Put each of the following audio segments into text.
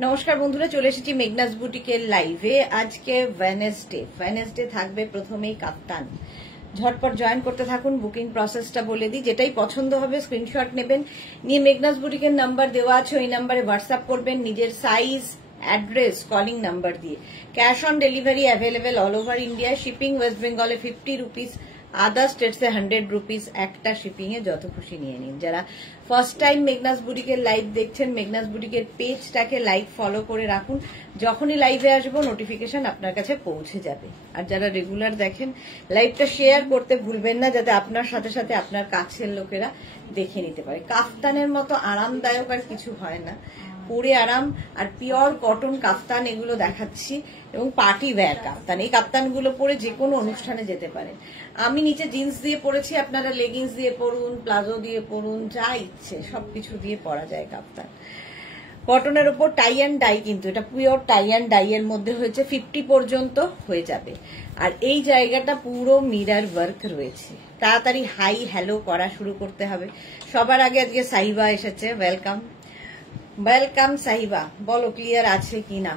নমস্কার বন্ধুরা, চলে এসেছি মেঘনাস বুটিকের লাইভে। আজকে ওয়েনেসডে থাকবে প্রথমেই কাপ্তান। ঝটপট জয়েন করতে থাকুন। বুকিং প্রসেসটা বলে দিই, যেটাই পছন্দ হবে স্ক্রিনশট নেবেন, নিয়ে মেঘনাস বুটিকের নাম্বার দেওয়া আছে, ওই নাম্বারে হোয়াটসঅ্যাপ করবেন নিজের সাইজ, অ্যাড্রেস, কলিং নাম্বার দিয়ে। Cash on delivery available all over India. Shipping West বেঙ্গলে 50 রুপিস, আদার স্টেটসে 100 রুপিস। একটা শিপিং এ যত খুশি নিয়ে নিন। যারা ফার্স্ট টাইম মেঘনাস বুটিকের লাইভ দেখছেন, মেঘনাস বুটিকের পেজটাকে লাইক ফলো করে রাখুন। যখনই লাইভে আসবো নোটিফিকেশন আপনার কাছে পৌঁছে যাবে। আর যারা রেগুলার দেখেন, লাইভটা শেয়ার করতে ভুলবেন না, যাতে আপনার সাথে সাথে আপনার কাছের লোকেরা দেখে নিতে পারে। কাফতানের মতো আরামদায়ক আর কিছু হয় না, পরে আরাম। আর পিওর কটন কাফতান এগুলো দেখাচ্ছি, এবং পার্টি ওয়্যার কাফতান। এই কাফতানগুলো পরে যে কোনো অনুষ্ঠানে যেতে পারেন। আমি নিচে জিন্স দিয়ে পরেছি, আপনারা লেগিংস দিয়ে পরুন, প্লাজো দিয়ে পরুন, যা ইচ্ছে সবকিছু দিয়ে পরা যায় কাফতান। কটনের ওপর টাই অ্যান্ড ডাই, কিন্তু এটা পিওর টাই অ্যান্ড ডাই এর মধ্যে হয়েছে। 50 পর্যন্ত হয়ে যাবে। আর এই জায়গাটা পুরো মিরর ওয়ার্ক রয়েছে। তাড়াতাড়ি হাই হ্যালো করা শুরু করতে হবে। সবার আগে আজকে সাহিবা এসেছে, ওয়েলকাম ওয়েলকাম সাহিবা। বলো ক্লিয়ার আছে কিনা।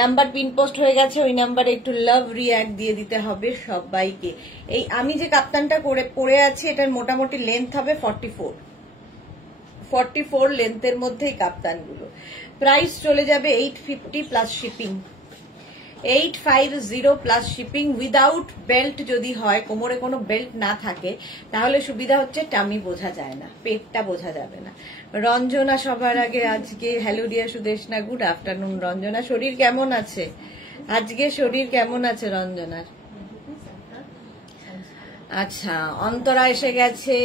নাম্বার পিন পোস্ট হয়ে গেছে, ওই নাম্বারে একটু লাভ রিঅ্যাক্ট দিয়ে দিতে হবে সবাইকে। এই আমি যে কাপ্তানটা পরে আছি, এটার মোটামুটি লেন্থ হবে 44 লেন্থের মধ্যে এই কাপ্তানগুলো। প্রাইস চলে যাবে 850 plus shipping, 850 plus shipping. Without belt যদি হয়, কোমরে কোনো বেল্ট না থাকে, তাহলে সুবিধা হচ্ছে টামি বোঝা যায় না, পেটটা বোঝা যাবে না। রঞ্জনা সবার আগে আজকে, hello dear Sudeshna, good afternoon. Ranjana শরীর কেমন আছে আজকে? শরীর কেমন আছে রঞ্জনার? আচ্ছা, অন্তরা এসে গেছে।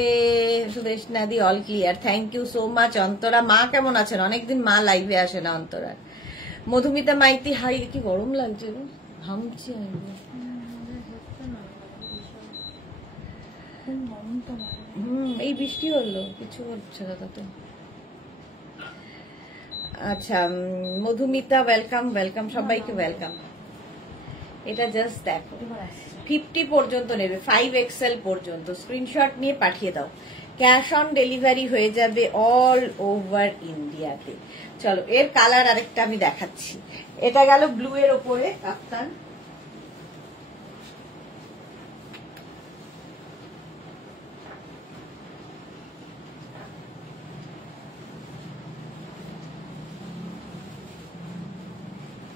সুদেশনা দি all clear, thank you so much Antara. মা কেমন আছেন? অনেকদিন মা লাইভে আসে না অন্তরা। মধুমিতা মাইতি, হাই কি গরম লাগছে গো, ঘামছি। এই বৃষ্টি হলো, কিছু হচ্ছে না তাতে। আচ্ছা, মধুমিতা ওয়েলকাম ওয়েলকাম, সবাইকে ওয়েলকাম। এটা জাস্ট দেখো, 50 পর্যন্ত নেবে, 5XL পর্যন্ত। স্ক্রিনশট নিয়ে পাঠিয়ে দাও। ক্যাশ অন ডেলিভারি হয়ে যাবে অল ওভার ইন্ডিয়াতে। চলো, এর কালার আরেকটা আমি দেখাচ্ছি। এটা গেল ব্লু এর ওপরে কাপ্তান।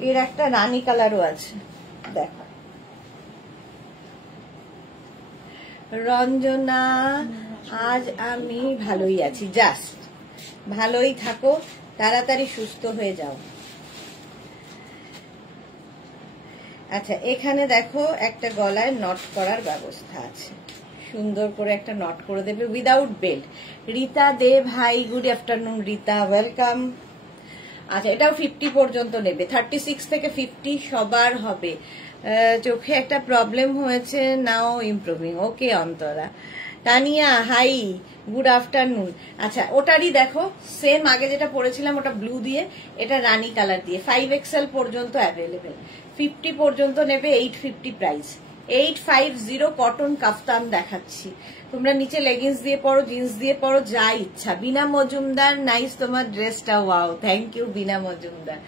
এর একটা রানী কালারও আছে, দেখো। রঞ্জনা, আজ আমি ভালোই আছি, জাস্ট ভালোই থাকো, তাড়াতাড়ি সুস্থ হয়ে যাও। আচ্ছা, এখানে দেখো একটা গলায় নট করার ব্যবস্থা আছে, সুন্দর করে একটা নট করে দেবে উইদাউট বেল্ট। রীতা দে ভাই, গুড আফটারনুন রীতা, ওয়েলকাম। আচ্ছা, এটাও 50 পর্যন্ত নেবে, 36 থেকে 50 সবার হবে। চোখে একটা প্রবলেম হয়েছে, now improving. Okay Antara. Tania hi, good afternoon. আচ্ছা, ওটারই দেখো সেম আগে যেটা পরেছিলাম, ওটা ব্লু দিয়ে, এটা রানী কালার দিয়ে। 5XL পর্যন্ত অ্যাভেলেবেল, 50 পর্যন্ত নেবে, 850 প্রাইস। 850 কটন কাফতান দেখাচ্ছি। তোমরা নিচে লেগিংস দিয়ে পরো, জিন্স দিয়ে পরো, যা ইচ্ছা। বিনা মজুমদার, নাইস তোমার ড্রেসটা, ওয়াও, থ্যাংক ইউ বিনা মজুমদার।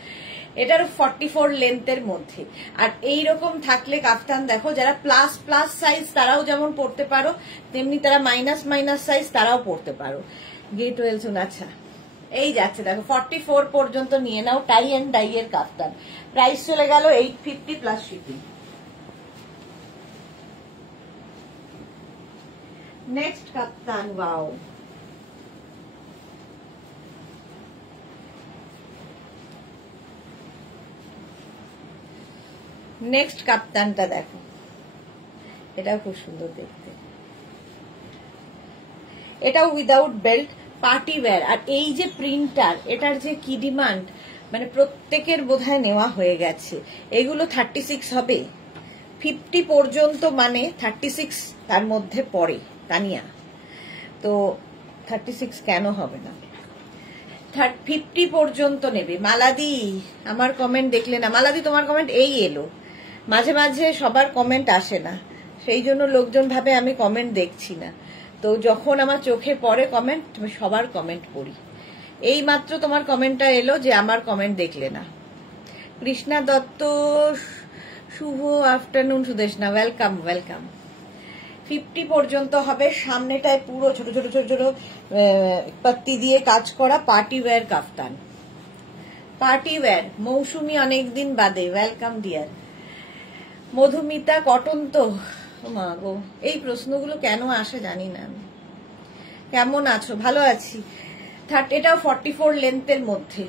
এটার 44 লেন্থের মধ্যে। আর এইরকম থাকলে কাফতান দেখো, যারা প্লাস প্লাস সাইজ তারাও যেমন পড়তে পারো, তেমনি তারা মাইনাস মাইনাস সাইজ তারাও পড়তে পারো। গেট ওয়েল শুন। আচ্ছা, এই যাচ্ছে দেখো, 44 পর্যন্ত নিয়ে নাও। টাই অ্যান্ড ডাই এর কাফতান, প্রাইস চলে গেল 850 প্লাস শিপিং। নেক্সট কাপ্তান, ওয়াও, নেক্সট কাপ্তানটা দেখো, এটা খুব সুন্দর দেখতে। এটাও উইদাউট বেল্ট, পার্টি ওয়্যার। আর এই যে প্রিন্টার, এটার যে কি ডিমান্ড, মানে প্রত্যেকের বোধহয় নেওয়া হয়ে গেছে। এগুলো 36 হবে, 50 পর্যন্ত, মানে 36 তার মধ্যে পড়ে তানিয়া। তো 36 কেন হবে না, 50 পর্যন্ত নেবে। মালাদি, আমার কমেন্ট দেখলে না? মালাদি, তোমার কমেন্ট এই এলো, মাঝে মাঝে সবার কমেন্ট আসে না, সেই জন্য লোকজন ভাবে আমি কমেন্ট দেখছি না। তো যখন আমার চোখে পড়ে কমেন্ট, সবার কমেন্ট পড়ি। এই মাত্র তোমার কমেন্টটা এলো যে আমার কমেন্ট দেখলে না। কৃষ্ণা দত্ত, শুভ আফটারনুন সুদেশনা, ওয়েলকাম ওয়েলকাম। 50 পর্যন্ত হবে, সামনেটায় পুরো ছোট ছোট ছোট ছোট পাত্তি দিয়ে কাজ করা পার্টি ওয়্যার কাফতান। পার্টি ওয়্যার মৌসুমি অনেকদিন বাদে, ওয়েলকাম ডিয়ার। মধুমিতা, কটন তো মা গো, এই প্রশ্নগুলো কেন আসে জানি না। কেমন আছো? ভালো আছি। এটাও 44 লেন্থের মধ্যে,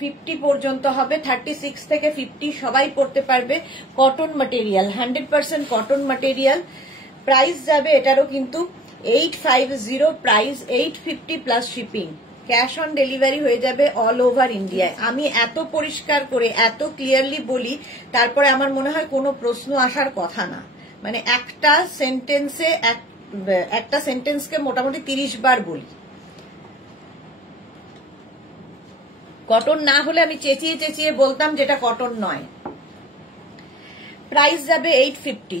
50 পর্যন্ত হবে, 36 থেকে 50 সবাই পড়তে পারবে। Cotton material, 100% cotton material. Price যাবে এটারও কিন্তু 850, price 850 plus shipping. Cash on delivery হয়ে যাবে অল ওভার ইন্ডিয়ায়। আমি এত পরিষ্কার করে এত ক্লিয়ারলি বলি, তারপরে আমার মনে হয় কোনো প্রশ্ন আসার কথা না। মানে একটা সেন্টেন্সকে মোটামুটি 30 বার বলি। কটন না হলে আমি চেঁচিয়ে চেঁচিয়ে বলতাম যেটা কটন নয়। প্রাইস যাবে 850,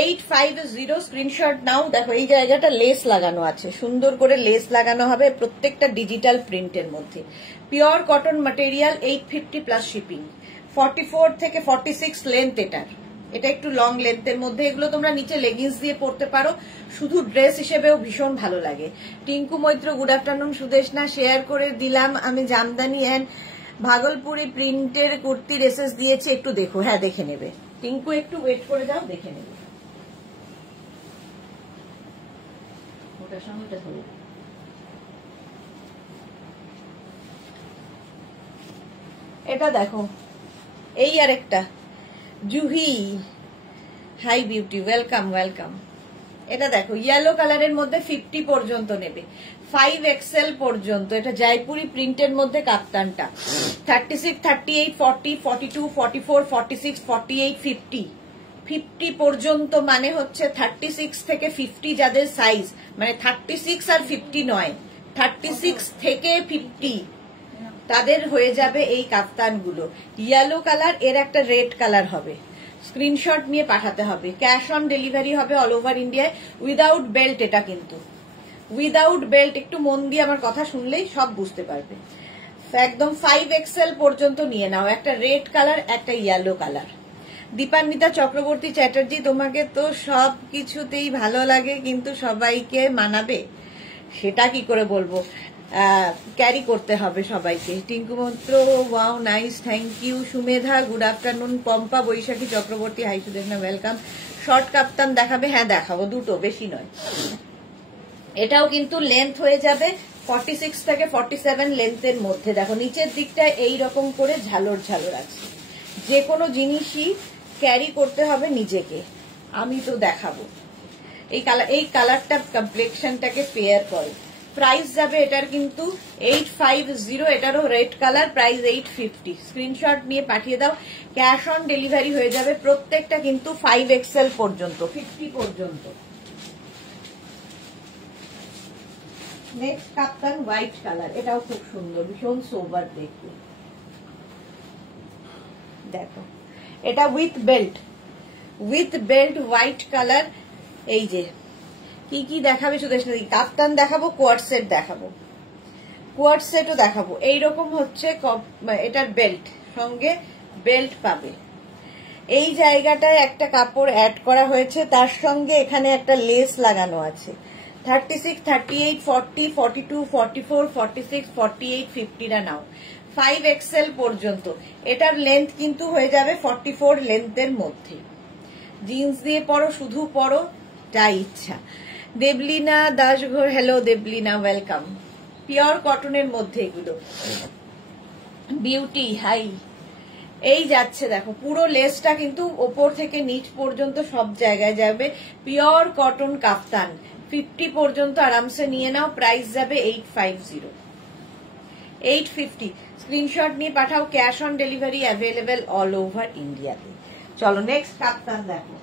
850। স্ক্রিনশট নাও। দেখো এই জায়গাটা লেস লাগানো আছে, সুন্দর করে লেস লাগানো হবে, প্রত্যেকটা ডিজিটাল প্রিন্টের মধ্যে। Pure cotton material, 850 plus shipping. 44 থেকে 46 লেন্থ এটার। এটা একটু লং লেন্থের মধ্যে। এগুলো তোমরা নিচে লেগিংস দিয়ে পরতে পারো, শুধু ড্রেস হিসেবেও ভীষণ ভালো লাগে। Tinku Maitra, good afternoon Sudeshna, share করে দিলাম। আমি জামদানি এন্ড ভাগলপুরি প্রিন্টের কুর্তি ড্রেসেস দিয়েছি, একটু দেখো। হ্যাঁ দেখে নেবে টিঙ্কু, একটু ওয়েট করে যাও, দেখে নেবে। ওটার সঙ্গে ওটা হলো। এটা দেখো, এই আরেকটা Juhi, hi beauty, welcome welcome. এটা দেখো ইয়েলো কালারের মধ্যে 50 পর্যন্ত নেবে, 5XL পর্যন্ত। এটা জয়পুরি প্রিন্টের মধ্যে কাপ্তানটা। 36, 38, 40, 42, 44, 46, 48, 50, 50 পর্যন্ত। মানে হচ্ছে 36 থেকে 50 যাদের সাইজ, মানে 36 আর 50 নয়, 36 থেকে 50 তাদের হয়ে যাবে এই কাফতানগুলো। ইয়েলো কালার, এর একটা রেড কালার হবে। স্ক্রিনশট নিয়ে পাঠাতে হবে। ক্যাশ অন ডেলিভারি হবে অল ওভার ইন্ডিয়ায়, উইদাউট বেল্ট। এটা কিন্তু উইদাউট বেল্ট। একটু মন দিয়ে আমার কথা শুনলেই সব বুঝতে পারবে। একদম 5XL পর্যন্ত নিয়ে নাও। একটা রেড কালার, একটা ইয়েলো কালার। দীপান্বিতা চক্রবর্তী চ্যাটার্জি, তোমাকে তো সব কিছুতেই ভালো লাগে, কিন্তু সবাইকে মানাবে সেটা কি করে বলবো? ক্যারি করতে হবে সবাইকে। Tinku Mantra, wow nice, thank you. Sumedha, good afternoon. Pampa Baishakhi Chakraborty, hi Sudeshna, welcome. Short kaftan দেখাবে? হ্যাঁ দেখাবো, দুটো, বেশি নয়। এটাও কিন্তু লেন্থ হয়ে যাবে 46 থেকে 47 লেন্থের মধ্যে। দেখো নিচের দিকটা এইরকম করে ঝালর ঝালর আছে। যে কোনো জিনিসই ক্যারি করতে হবে নিজেকে। আমি তো দেখাবো। এই কালারটা কমপ্লেকশনটাকে পেয়ার করে। প্রাইস যাবে এটার কিন্তু 850, এটারও রেড কালার, প্রাইস 850। স্ক্রিনশট নিয়ে পাঠিয়ে দাও। ক্যাশ অন ডেলিভারি হয়ে যাবে। প্রত্যেকটা কিন্তু 5XL পর্যন্ত, 50 পর্যন্ত। নেক্সট কাপ্তান হোয়াইট কালার, এটাও খুব সুন্দর, ভীষণ সোবার দেখতে। দেখো এটা উইথ বেল্ট হোয়াইট কালার। এই যে কি কি দেখাবে সুদেশনা? কাপ্তান দেখাবো, কোয়ার্ড সেট দেখাবো, কোয়ার্ড সেটও দেখাবো। এইরকম হচ্ছে এটার বেল্ট, সঙ্গে বেল্ট পাবে। এই জায়গাটায় একটা কাপড় অ্যাড করা হয়েছে, তার সঙ্গে এখানে একটা লেস লাগানো আছে। 36, 38, 40, 42, 44, 46, 48, 50 নাও। 5XL পর্যন্ত। এটার লেন্থ কিন্তু হয়ে যাবে 44 লেন্থের মধ্যে। জিন্স দিয়ে পরো, শুধু পরো, যা ইচ্ছা। Debolina Dasghar, hello Debolina, welcome. Pure কটনের মধ্যে এগুলো। বিউটি, হাই। এই যাচ্ছে দেখো, পুরো লেসটা কিন্তু ওপর থেকে নিচ পর্যন্ত সব জায়গায় যাবে। পিওর কটন কাফতান, 50 পর্যন্ত আরামসে নিয়ে নাও। প্রাইস যাবে 850, 850। স্ক্রিনশট নিয়ে পাঠাও। Cash on delivery available all over ইন্ডিয়াতে। চলো নেক্সট কাপ্তান দেখো।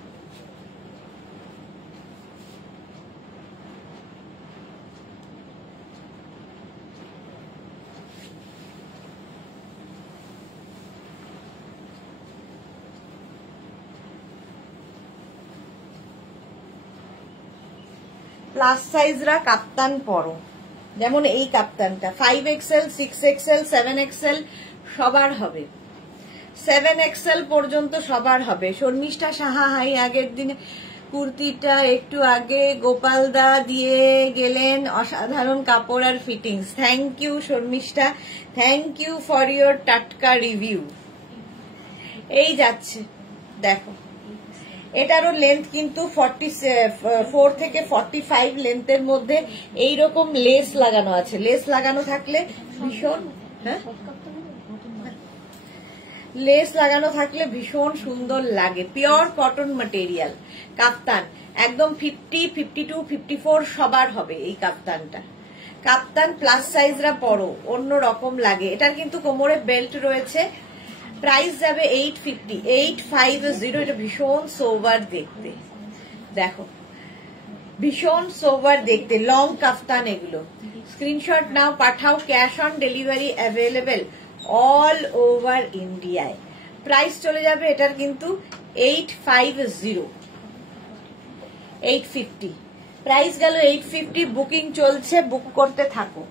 প্লাস সাইজরা কাপ্তান পরো, যেমন এই কাপ্তানটা 5XL 6XL 7XL সবার হবে, 7XL পর্যন্ত সবার হবে। শর্মিষ্ঠা সাহা হাই, আগের দিনে কুর্তিটা একটু আগে গোপাল দা দিয়ে গেলেন, অসাধারণ কাপড় আর fittings. Thank you Sharmistha, thank you for your টাটকা রিভিউ। এই যাচ্ছে দেখো, এটারও লেন্থ কিন্তু 44 থেকে 45 লেন্থের মধ্যে এইরকম লেস লাগানো আছে। লেস লাগানো থাকলে ভীষণ, হ্যাঁ লেস লাগানো থাকলে ভীষণ সুন্দর লাগে। পিওর কটন ম্যাটেরিয়াল কাপ্তান, একদম 50, 52, 54 সবার হবে এই কাপ্তানটা। কাপ্তান প্লাস সাইজরা পরো, অন্য রকম লাগে। এটার কিন্তু কোমরে বেল্ট রয়েছে। প্রাইস যাবে 850, 850। এটা ভীষণ সোবার দেখতে, দেখো ভীষণ সোবার দেখতে, লং কাফতান এগুলো। স্ক্রিনশট নাও, পাঠাও, cash on delivery available all over ইন্ডিয়ায়। প্রাইস চলে যাবে এটার কিন্তু 850, 850 প্রাইস গেল 850। বুকিং চলছে, বুক করতে থাকো।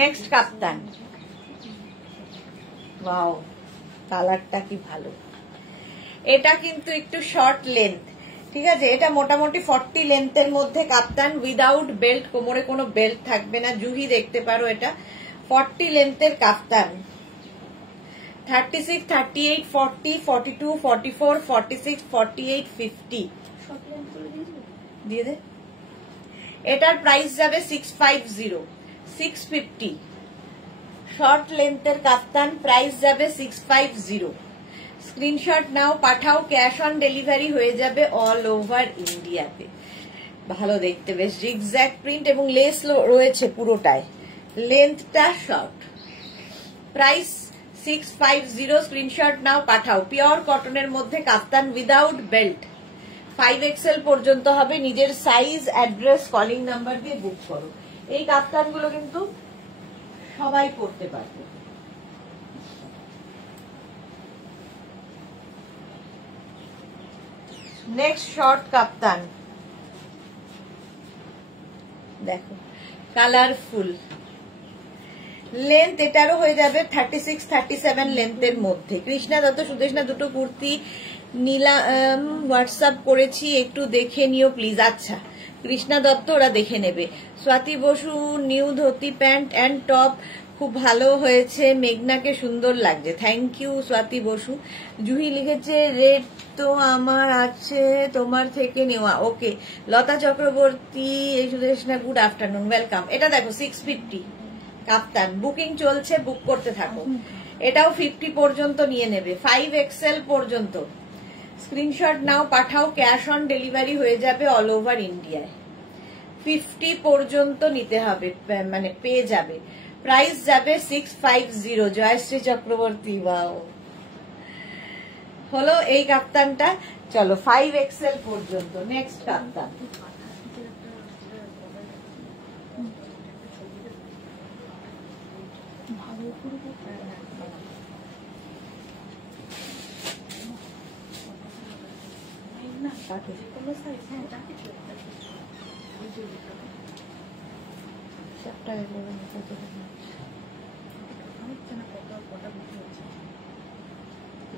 নেক্সট কাপ্তান, ওয়াও কালারটা কি ভালো। এটা কিন্তু একটু শর্ট লেন্থ, ঠিক আছে। এটা মোটামুটি 40 লেন্থের মধ্যে কাপ্তান, উইদাউট বেল্ট, কোমরে কোনো বেল্ট থাকবে না। জুহি দেখতে পারো, এটা 40 লেন্থের কাপ্তান। 36, 38, 40, 42, 44, 46, 48, 50 দিয়ে দে। এটার প্রাইস যাবে 650, 650। শর্ট লেন্থের কাপ্তান, প্রাইস যাবে 650। স্ক্রিনশট নাও, পাঠাও, ক্যাশ অন ডেলিভারি হয়ে যাবে অল ওভার ইন্ডিয়াতে। ভালো দেখতে, বেশ জিগজ্যাগ প্রিন্ট এবং লেস রয়েছে পুরোটায়। লেন্থটা শর্ট, প্রাইস 650। স্ক্রিনশট নাও, পাঠাও। পিওর কটনের মধ্যে কাপ্তান উইদাউট বেল্ট, 5XL পর্যন্ত হবে। নিজের সাইজ, অ্যাড্রেস, কলিং নাম্বার দিয়ে বুক করো। এই কাপ্তানগুলো কিন্তু সবাই পড়তে পারবে। নেক্সট শর্ট কাপ্তান, দেখো কালারফুল। লেন্থ এটারও হয়ে যাবে 36, 37 লেন্থের মধ্যে। কৃষ্ণা দত্ত, সুদেশনা দুটো কুর্তি নিলাম, হোয়াটসঅ্যাপ করেছি, একটু দেখে নিও প্লিজ। আচ্ছা কৃষ্ণা দত্ত ওরা দেখে নেবে। Swati Basu, new dhoti pant and top খুব ভালো হয়েছে, মেঘনাকে সুন্দর লাগছে। Thank you Swati Basu. জুহি লিখেছে রেড তো আমার আছে, তোমার থেকে নেওয়া। ওকে। লতা চক্রবর্তী, এই সুদেশনা, গুড আফটারনুন, ওয়েলকাম। এটা দেখো 650 কাপ্তান, বুকিং চলছে, বুক করতে থাকো। এটাও 50 পর্যন্ত নিয়ে নেবে, 5XL পর্যন্ত। স্ক্রিনশট নাও, পাঠাও, ক্যাশ অন ডেলিভারি হয়ে যাবে অল ওভার ইন্ডিয়ায়। 50 পর্যন্ত নিতে হবে, মানে পেয়ে যাবে। প্রাইস যাবে 650। জয়শ্রী চক্রবর্তী, ওয়াও হলো এই কাপ্তানটা। চলো 5XL পর্যন্ত। নেক্সট কাপ্তান,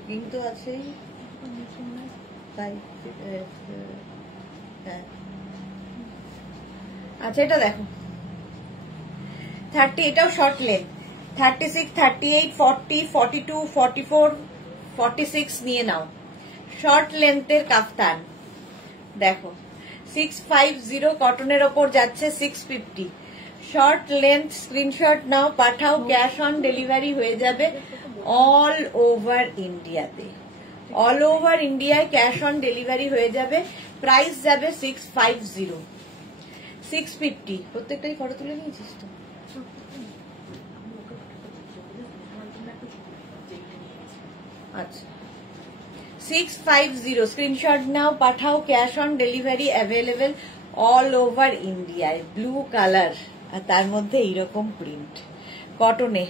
কিন্তু আছেই তাই। আচ্ছা এটা দেখো 30, এটাও শর্ট লেন্থ। 36, 38, 40, 42, 44, 46 নিয়ে নাও। শর্ট লেন্থের কাফতান দেখো 650, কটনের ওপর যাচ্ছে 650। শর্ট লেন্থ, স্ক্রিনশট নাও, পাঠাও, ক্যাশ অন ডেলিভারি হয়ে যাবে অল ওভার ইন্ডিয়াতে। অল ওভার ইন্ডিয়ায় ক্যাশ অন ডেলিভারি হয়ে যাবে। প্রাইস যাবে 650, 650। প্রত্যেকটাই ফটো তুলে নিয়েছিস তো? আচ্ছা 650, স্ক্রিনশট নাও, পাঠাও, cash on delivery available all over ইন্ডিয়ায়। ব্লু কালার আর তার মধ্যে এইরকম প্রিন্ট, কটনে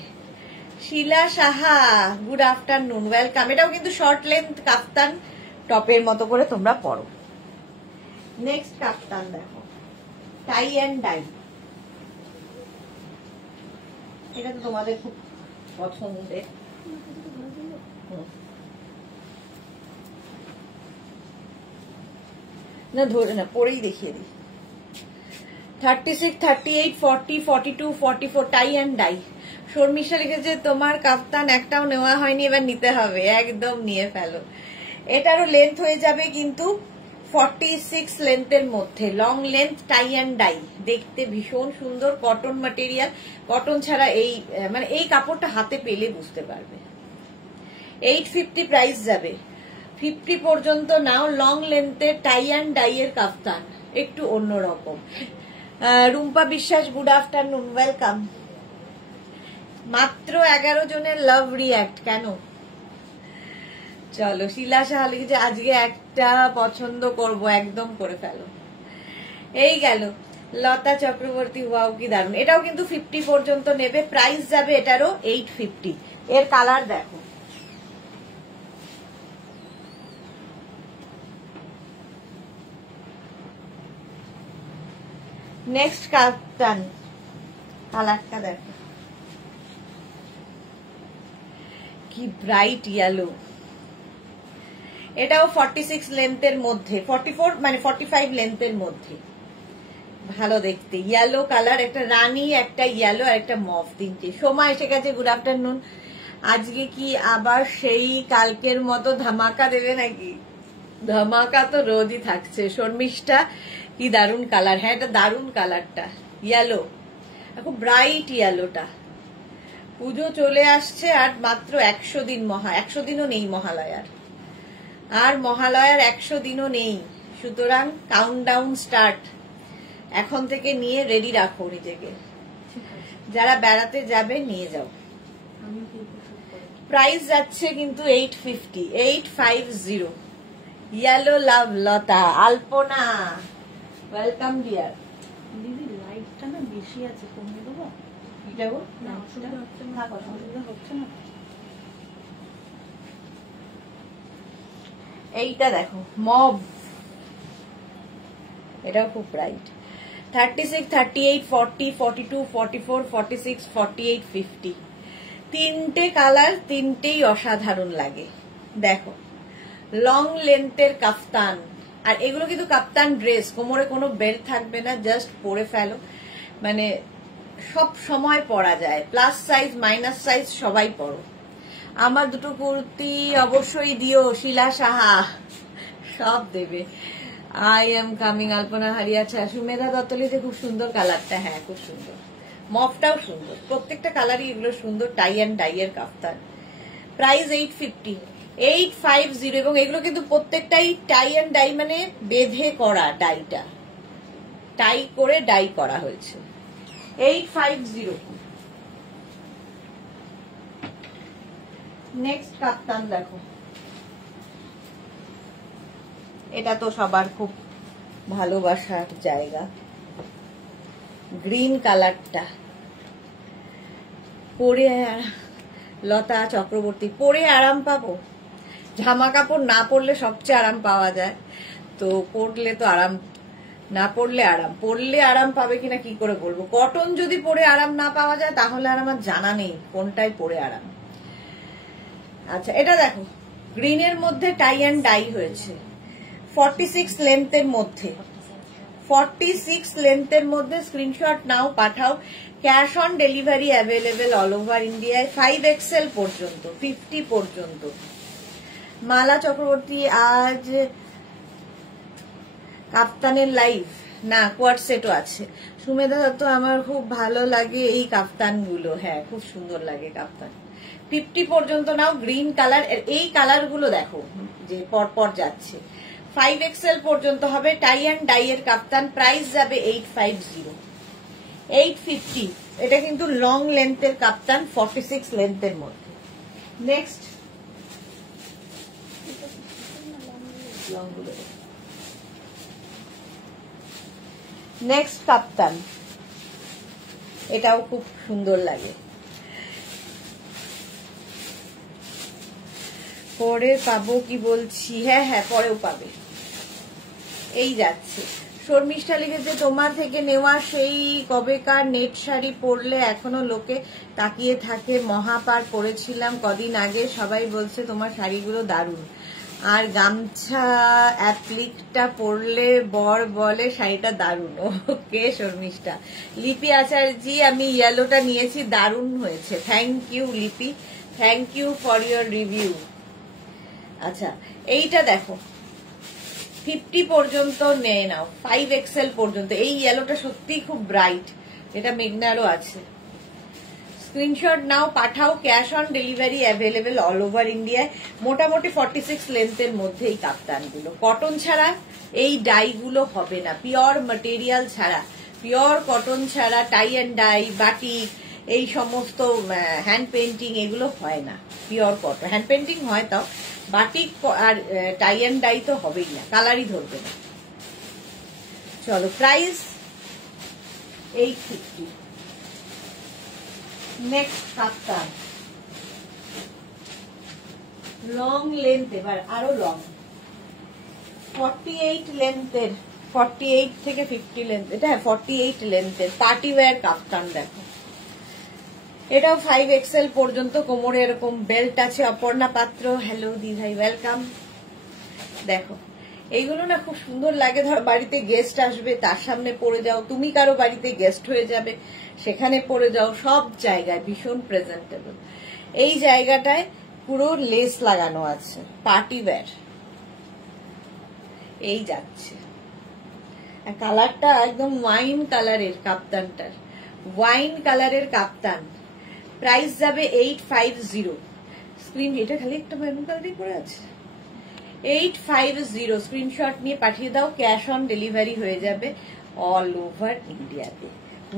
শিলা সাহা, গুড আফটারনুন, ওয়েলকাম। এটাও কিন্তু শর্ট লেন্থ কাফতান, টপের মতো করে তোমরা পরো। নেক্সট কাফতান দেখো, টাই অ্যান্ড ডাই। এটা তো তোমাদের খুব পছন্দের। না ধরে না, পরেই দেখিয়ে দিই। 36, 38, 40, 42, 44 টাই অ্যান্ড ডাই। শর্মিষ্ঠা লিখেছে তোমার কাফতান একটাও নেওয়া হয়নি, এবার নিতে হবে, একদম নিয়ে ফেলো। এটারও লেন্থ হয়ে যাবে কিন্তু 46 লেন্থের মধ্যে, long length tie and dye, দেখতে ভীষণ সুন্দর, কটন ম্যাটেরিয়াল। কটন ছাড়া এই মানে এই কাপড়টা হাতে পেলে বুঝতে পারবে। 850 প্রাইস যাবে, 50 পর্যন্ত নাও। লং লেন্থের টাই অ্যান্ড ডাই এর কাফতান, একটু অন্যরকম। রুম্পা বিশ্বাস, গুড আফটারনুন, ওয়েলকাম। মাত্র 11 জনের লাভ রিয়াক্ট, কেন? চলো, শিলা সাহা লিখেছে আজকে একটা পছন্দ করব, একদম করে ফেলো। এই গেল লতা চক্রবর্তী, ওয়াও কি দারুন। এটাও কিন্তু 50 পর্যন্ত নেবে, প্রাইস যাবে এটারও 850। এর কালার দেখো, নেক্সট কাফতান কালারটা দেখো, কি ব্রাইট ইয়েলো। এটাও 46 লেন্থের মধ্যে, 44 মানে 45 লেন্থের মধ্যে, ভালো দেখতে। ইয়েলো কালার, একটা রানী, একটা ইয়েলো আর একটা মফ, তিনটে। সোমা এসে গেছে, গুড আফটারনুন। আজকে কি আবার সেই কালকের মতো ধামাকা দেবে নাকি? ধামাকা তো রোজই থাকছে। শর্মিষ্ঠা, কি দারুন কালার। হ্যাঁ, এটা দারুন কালারটা, ইয়েলো, খুব ব্রাইট ইয়েলোটা। পুজো চলে আসছে আর মাত্র 100 দিন, 100 দিনও নেই মহালয়ার, আর মহালয়ার 100 দিনও নেই। সুতরাং কাউন্টডাউন স্টার্ট, এখন থেকে নিয়ে রেডি রাখো নিজেকে। যারা বেড়াতে যাবে নিয়ে যাও। প্রাইস যাচ্ছে কিন্তু 850, 850। ইয়েলো লাভ, লতা, আলপনা, ওয়েলকাম ডিয়ার। দিদি লাইটটা না বেশি আছে, কমিয়ে দেবো? না, অসুবিধা হচ্ছে না। এইটা দেখো, মব, এটাও খুব ব্রাইট। 36, 38, 40, 42, 44, 46, 48, 50। তিনটে কালার, তিনটেই অসাধারণ লাগে। দেখো, লং লেন্থের কাফতান, আর এগুলো কিন্তু কাপ্তান ড্রেস, কোমরে কোনো বেল্ট থাকবে না, জাস্ট পরে ফেলো, মানে সব সময় পরা যায়, প্লাস সাইজ মাইনাস সাইজ সবাই পরো। আমার দুটো কুর্তি অবশ্যই দিও, শিলা সাহা সব দেবে। আই এম কামিং, আলপনা হারিয়াছে। সুমেধা দত্তলিতে খুব সুন্দর কালারটা, হ্যাঁ খুব সুন্দর, মফটাও সুন্দর, প্রত্যেকটা কালারই এগুলো সুন্দর। টাই অ্যান্ড ডাই এর কাফতান, প্রাইস 850, 850। এবং এগুলো কিন্তু প্রত্যেকটাই টাই অ্যান্ড ডাই, মানে বেঁধে করা, ডাইটা টাই করে ডাই করা হয়েছে। 850। নেক্সট কাপ্তান দেখো, এটা তো সবার খুব ভালোবাসার জায়গা, গ্রিন কালারটা। পরে লতা চক্রবর্তী, পরে আরাম পাবো। জামা কাপড় না পরলে সবচেয়ে আরাম পাওয়া যায়, তো পরলে তো আরাম, না পরলে আরাম, পরলে আরাম পাবে কিনা কি করে বলবো। কটন যদি পরে আরাম না পাওয়া যায় তাহলে আর আমার জানা নেই কোনটাই পরে আরাম। আচ্ছা, এটা দেখো, গ্রিনের মধ্যে টাই অ্যান্ড ডাই হয়েছে, 46 লেন্থের মধ্যে, 46 লেন্থের মধ্যে। স্ক্রিনশট নাও, পাঠাও। Cash on delivery available all over ইন্ডিয়ায়, 5XL পর্যন্ত, 50 পর্যন্ত। মালা চক্রবর্তী, আজ কাপ্তানের লাইভ না, কোয়ার্ড সেটও আছে। সুমেধা দত্ত, আমার খুব ভালো লাগে এই কাপ্তানগুলো, হ্যাঁ খুব সুন্দর লাগে কাপ্তান। 50 পর্যন্ত নাও, গ্রিন কালার। এই কালার গুলো দেখো যে পরপর যাচ্ছে। 5XL পর্যন্ত হবে, টাই অ্যান্ড ডাই এর কাপ্তান, প্রাইস যাবে 850, 850। এটা কিন্তু লং লেন্থের কাপ্তান, 46 লেন্থের মধ্যে। নেক্সট নেক্সট কাপ্তান, এটাও খুব সুন্দর লাগে। পরে পাবো কি বলছি, হ্যাঁ হ্যাঁ পরেও পাবে। এই যাচ্ছে শর্মিষ্ঠা লিখেছে তোমার থেকে নেওয়া সেই কবেকার নেট শাড়ি পরলে এখনো লোকে তাকিয়ে থাকে, মহাপার পরেছিলাম কদিন আগে, সবাই বলছে তোমার শাড়িগুলো দারুণ, আর গামছা অ্যাপ্লিকটা পরলে বর বলে শাড়িটা দারুণ। ওকে শর্মিষ্ঠা। লিপি আচার্যি আমি ইয়েলোটা নিয়েছি, দারুণ হয়েছে, thank you Lipi, thank you for your review. আচ্ছা এইটা দেখো 50 পর্যন্ত নিয়ে নাও, 5XL পর্যন্ত। এই ইয়েলোটা সত্যি খুব ব্রাইট, এটা মেঘনারও আছে। স্ক্রিনশট নাও, পাঠাও, cash on delivery available all over ইন্ডিয়ায়। মোটামুটি 46 লেন্থের মধ্যে এই কাপ্তানগুলো, কটন ছাড়া এই ডাইগুলো হবে না, পিওর ম্যাটেরিয়াল ছাড়া, পিওর কটন ছাড়া টাই অ্যান্ড ডাই, বাটিক, এই সমস্ত হ্যান্ড পেন্টিং এগুলো হয় না। পিওর কটন হ্যান্ড পেন্টিং হয়, তাও batik R tie and dye তো হবেই না, কালারই ধরবে না। চলো প্রাইস 850। নেক্সট কাপ্তান লং লেন্থ, এবার আরো লং, 48 লেন্থের, 48 থেকে 50 লেন্থ, এটা 48 লেন্থের পার্টি ওয়্যার কাপ্তান। দেখো এটাও 5XL পর্যন্ত, কোমরে এরকম বেল্ট আছে। অপর্ণা পাত্র, হ্যালো দিভাই, ওয়েলকাম। দেখো এইগুলো না খুব সুন্দর লাগে, ধর বাড়িতে গেস্ট আসবে তার সামনে পরে যাও, তুমি কারো বাড়িতে গেস্ট হয়ে যাবে সেখানে পরে যাও, সব জায়গায় ভীষণ প্রেজেন্টেবল। এই জায়গাটায় পুরো লেস লাগানো আছে, পার্টি ওয়্যার। এই যাচ্ছে কালারটা একদম ওয়াইন কালারের, কাপ্তানটার ওয়াইন কালারের কাপ্তান। প্রাইস যাবে 850। স্ক্রিন, এটা খালি একটা মেরুন কালারই পড়ে আছে। 850 স্ক্রিনশট নিয়ে পাঠিয়ে দাও, ক্যাশ অন ডেলিভারি হয়ে যাবে অল ওভার ইন্ডিয়াতে।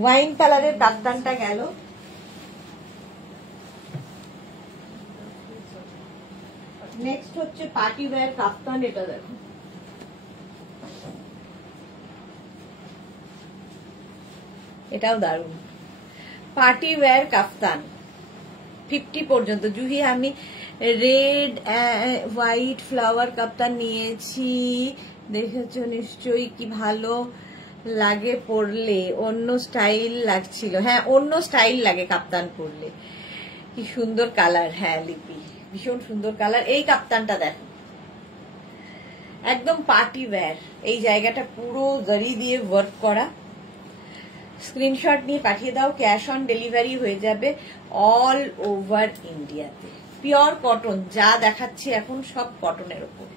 ওয়াইন কালারের কাপ্তানটা গেল। নেক্সট হচ্ছে পার্টি ওয়্যার কাপ্তান, এটা দেখো এটাও দারুণ, পার্টি ওয়্যার কাফতান 50 পর্যন্ত। জুহি আমি রেড হোয়াইট ফ্লাওয়ার কাপ্তান নিয়েছি, দেখেছো নিশ্চয়ই, কি ভালো লাগে পরলে, অন্য স্টাইল লাগছিল। হ্যাঁ অন্য স্টাইল লাগে কাপ্তান পরলে, কি সুন্দর কালার। হ্যাঁ লিপি, ভীষণ সুন্দর কালার। এই কাপ্তানটা দেখো একদম পার্টি ওয়্যার, এই জায়গাটা পুরো জরি দিয়ে ওয়ার্ক করা। স্ক্রিনশট নিয়ে পাঠিয়ে দাও, ক্যাশ অন ডেলিভারি হয়ে যাবে অল ওভার ইন্ডিয়াতে। পিওর কটন, যা দেখাচ্ছি এখন সব কটনের ওপর।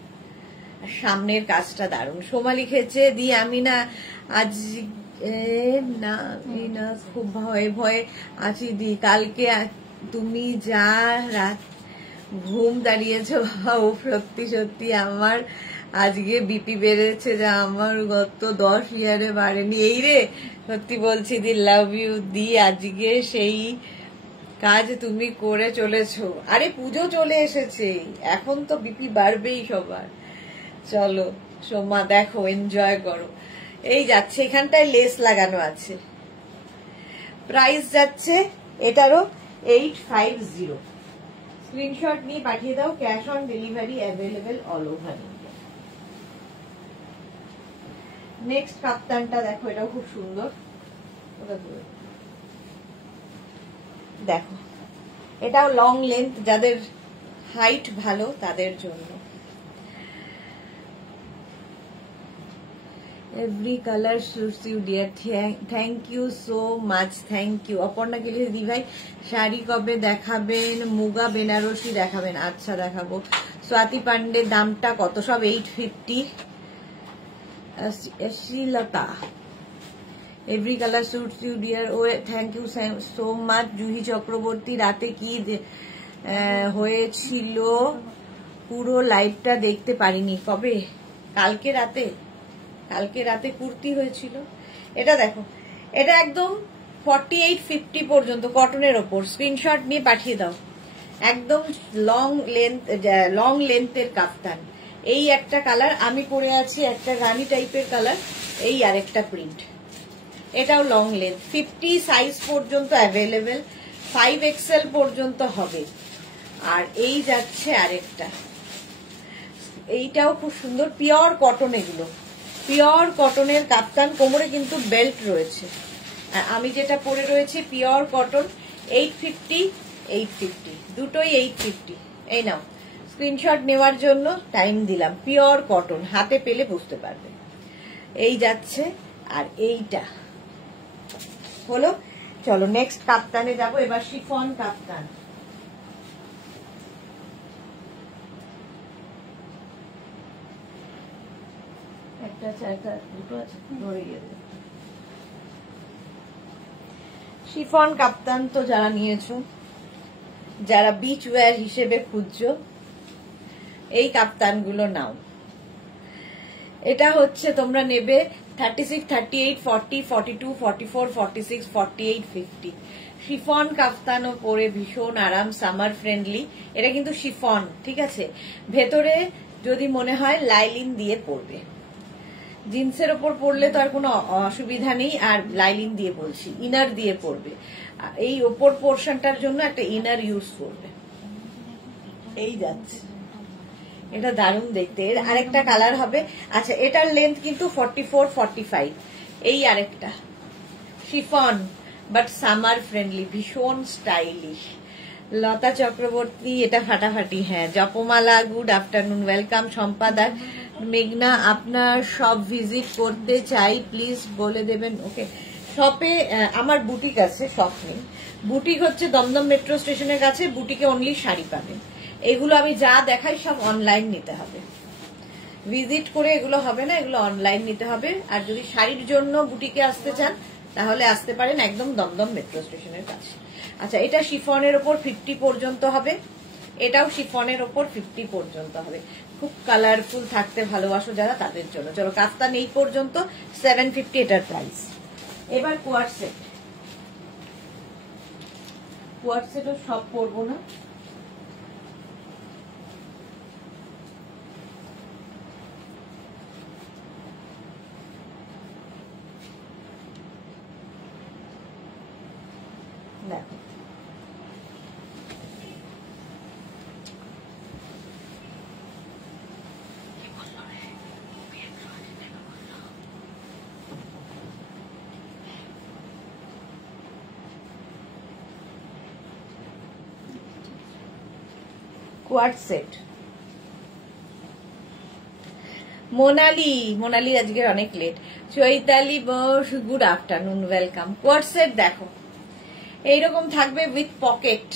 সামনের কাজটা দারুণ। সোমা লিখেছে দি আমি না আজ না খুব ভয়ে ভয়ে আছি দি, কালকে তুমি যা রাত ঘুম দাঁড়িয়েছ ও সত্যি সত্যি আমার আজকে বিপি বেড়েছে, যা আমার গত 10 ইয়ারে বাড়েনি। এই রে সত্যি বলছি দি, লাভ ইউ দি, আজকে সেই কাজ তুমি করে চলেছো। আরে পুজো চলে এসেছে, এখন তো বিপি বাড়বেই সবার। চলো সোমা দেখো, এনজয় করো। এই যাচ্ছে, এখানটায় লেস লাগানো আছে। প্রাইস যাচ্ছে এটারও 850। স্ক্রিনশট নিয়ে পাঠিয়ে দাও, cash on delivery available all over India. Next কাপ্তানটা দেখো, এটাও খুব সুন্দর। দেখো এটাও লং লেন্থ, যাদের হাইট ভালো তাদের জন্য। Every colour suits you dear, thank you so much, thank you. Aparna কি লিখেছে, দি ভাই শাড়ি কবে দেখাবেন, মুগা বেনারসি দেখাবেন? আচ্ছা দেখাবো। স্বাতি পান্ডে, দামটা কত? সব 850। Srilata, every colour suits you dear, oh thank you so much. Juhi Chakraborty, রাতে কি হয়েছিল পুরো লাইভটা দেখতে পারিনি। কবে? কালকে রাতে, কালকে রাতে কুর্তি হয়েছিল। এটা দেখো, এটা একদম 48-50 পর্যন্ত কটনের ওপর। স্ক্রিনশট নিয়ে পাঠিয়ে দাও। একদম লং লেন্থের কাফতান। এই একটা কালার আমি পরে আছি, একটা রানী টাইপের কালার, এই আরেকটা প্রিন্ট। এটাও লং লেন্থ, 50 সাইজ পর্যন্ত অ্যাভেলেবেল, 5XL পর্যন্ত হবে। আর এই যাচ্ছে আরেকটা, এইটাও খুব সুন্দর, পিওর কটন, এগুলো পিওর কটনের কাপ্তান, কোমরে কিন্তু বেল্ট রয়েছে। আর আমি যেটা পরে রয়েছে পিওর কটন, 850, 850 দুটোই 850। এই নাও, স্ক্রিনশট নেওয়ার জন্য টাইম দিলাম। পিওর কটন, হাতে পেলে বুঝতে পারবে। এই যাচ্ছে, আর এইটা হলো। চলো নেক্সট কাপ্তানে যাব, এবার শিফন কাপ্তান। একটা চারটা দুটো আছে, ধরে গেছে। শিফন কাপ্তান তো যারা নিয়েছো, যারা বিচ ওয়্যার হিসেবে খুঁজছো, এই কাপ্তানগুলো নাও। এটা হচ্ছে তোমরা নেবে 36, 38, 40, 42, 44, 46, 48, 50। শিফন কাফতানও পরে ভীষণ আরাম, সামার ফ্রেন্ডলি। এটা কিন্তু শিফন, ঠিক আছে। ভেতরে যদি মনে হয় লাইলিন দিয়ে পরবে, জিন্সের ওপর পরলে তো আর কোনো অসুবিধা নেই। আর লাইলিন দিয়ে বলছি, ইনার দিয়ে পরবে। এই ওপর পোর্শনটার জন্য একটা ইনার ইউজ করবে। এই যাচ্ছে, এটা দারুণ দেখতে। এর আরেকটা কালার হবে। আচ্ছা, এটার লেন্থ কিন্তু 44, 45। এই আরেকটা শিফন, বাট সামার ফ্রেন্ডলি, ভীষণ স্টাইলিশ। লতা চক্রবর্তী, এটা ফাটাফাটি। হ্যাঁ, জপমালা, গুড আফটারনুন, ওয়েলকাম। সম্পাদার, মেঘনা, আপনার সব ভিজিট করতে চাই, প্লিজ বলে দেবেন। ওকে, শপে আমার বুটিক আছে, শপ নেই। বুটিক হচ্ছে দমদম মেট্রো স্টেশনের কাছে। বুটিকে অনলি শাড়ি পাবেন। এগুলো আমি যা দেখাই সব অনলাইন নিতে হবে, ভিজিট করে এগুলো হবে না, এগুলো অনলাইন নিতে হবে। আর যদি শাড়ির জন্য বুটিকে আসতে চান তাহলে আসতে পারেন একদম দমদম মেট্রো স্টেশনের কাছে। আচ্ছা, এটা শিফনের ওপর 50 পর্যন্ত হবে, এটাও শিফনের ওপর 50 পর্যন্ত হবে। খুব কালারফুল থাকতে ভালোবাসো যারা, তাদের জন্য। চলো, কাফতান এই পর্যন্ত, 750 এটার প্রাইস। এবার কোয়ার্ড সেট। কোয়ার্ড সেটও সব পরবো না, দেখো। কোয়ার্ড সেট। মোনালি আজকে অনেক লেট। চৈতালি বস, গুড আফটারনুন, ওয়েলকাম। কোয়ার্ড সেট দেখো, এইরকম থাকবে উইথ পকেট,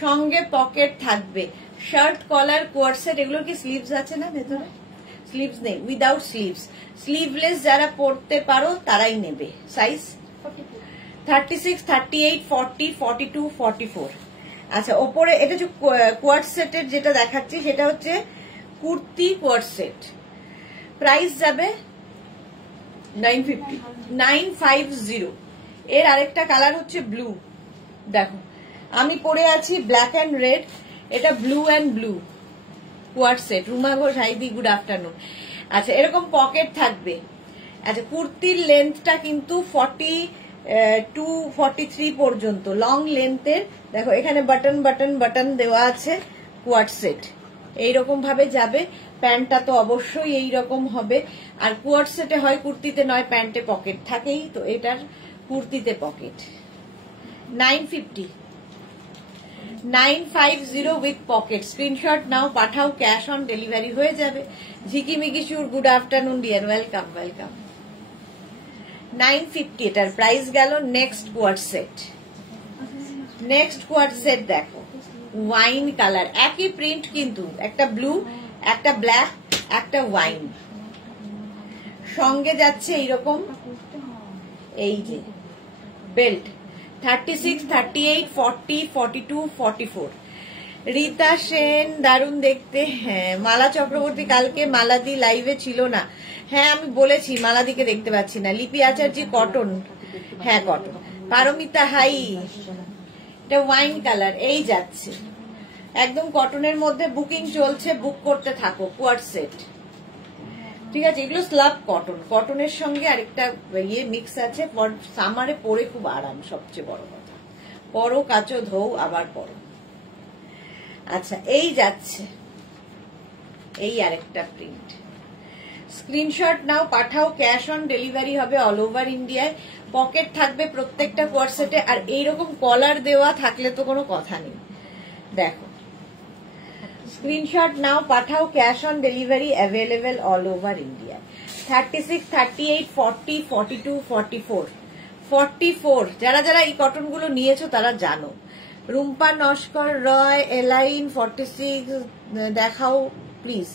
সঙ্গে পকেট থাকবে, শার্ট, কলার, কোয়ার্ড সেট। এগুলোর কি স্লিভস আছে না ভেতরে? স্লিভস নেই, উইদাউট স্লিভস। স্লিভলেস যারা পরতে পারো তারাই নেবে। সাইজ 36, 38, 40, 42, 44। আচ্ছা, ওপরে এটা হচ্ছে কোয়ার্ড সেটের যেটা দেখাচ্ছি, সেটা হচ্ছে কুর্তি কোয়ার্ড সেট। প্রাইস যাবে 950, 950। এর আরেকটা কালার হচ্ছে ব্লু। দেখো, আমি পরে আছি ব্ল্যাক অ্যান্ড রেড, এটা blue and blue coord set. Ruma Ghosh, হাইদি, গুড আফটারনুন। আচ্ছা, এরকম পকেট থাকবে। আচ্ছা, কুর্তির লেন্থটা কিন্তু 42, 43 পর্যন্ত, লং লেন্থের। দেখো, এখানে বাটন বাটন বাটন দেওয়া আছে। কোয়ার্ড সেট এইরকম ভাবে যাবে। প্যান্টটা তো অবশ্যই এইরকম হবে। আর কোয়ার্ড সেটে হয় কুর্তিতে, নয় প্যান্টে পকেট থাকেই, তো এটার কুর্তিতে পকেট। 950, 950 with pocket. স্ক্রিনশট নাও, পাঠাও, ক্যাশ অন ডেলিভারি হয়ে যাবে। Jhikimiki Sur, good afternoon dear, welcome welcome. 950 এটার প্রাইস গেল। Next coord set, next coord set দেখো, ওয়াইন কালার, একই প্রিন্ট কিন্তু, একটা ব্লু, একটা ব্ল্যাক, একটা ওয়াইন। সঙ্গে যাচ্ছে এইরকম, এই যে বেল্ট। 36, 38, 40, 42, 44। রীতা সেন, দারুণ দেখতে। হ্যাঁ, মালা চক্রবর্তী, কালকে মালাদি লাইভে ছিল না। হ্যাঁ, আমি বলেছি মালাদিকে দেখতে পাচ্ছি না। লিপি আচার্য, কটন। হ্যাঁ, কটন। পারমিতা, হাই। এটা ওয়াইন কালার, এই যাচ্ছে একদম কটনের মধ্যে। বুকিং চলছে, বুক করতে থাকো। কোয়ার্ড সেট, ঠিক আছে। এগুলো স্লাব কটন, কটনের সঙ্গে আরেকটা ইয়ে মিক্স আছে। সামারে পরে খুব আরাম, সবচেয়ে বড় কথা। পরো, কাচো, ধোও, আবার পরো। আচ্ছা, এই যাচ্ছে এই আরেকটা প্রিন্ট। স্ক্রিনশট নাও, পাঠাও, ক্যাশ অন ডেলিভারি হবে অল ওভার ইন্ডিয়ায়। পকেট থাকবে প্রত্যেকটা কোয়ার্ড সেটে, আর এইরকম কলার দেওয়া থাকলে তো কোনো কথা নেই। দেখো, স্ক্রিনশট নাও, পাঠাও, cash on delivery available all over ইন্ডিয়ায়। 36, 38, 40, 42, 44, 44 যারা যারা এই কটন গুলো নিয়েছো তারা জানো। রুম্পা নস্কর রয়, এলাইন 46 দেখাও প্লিজ।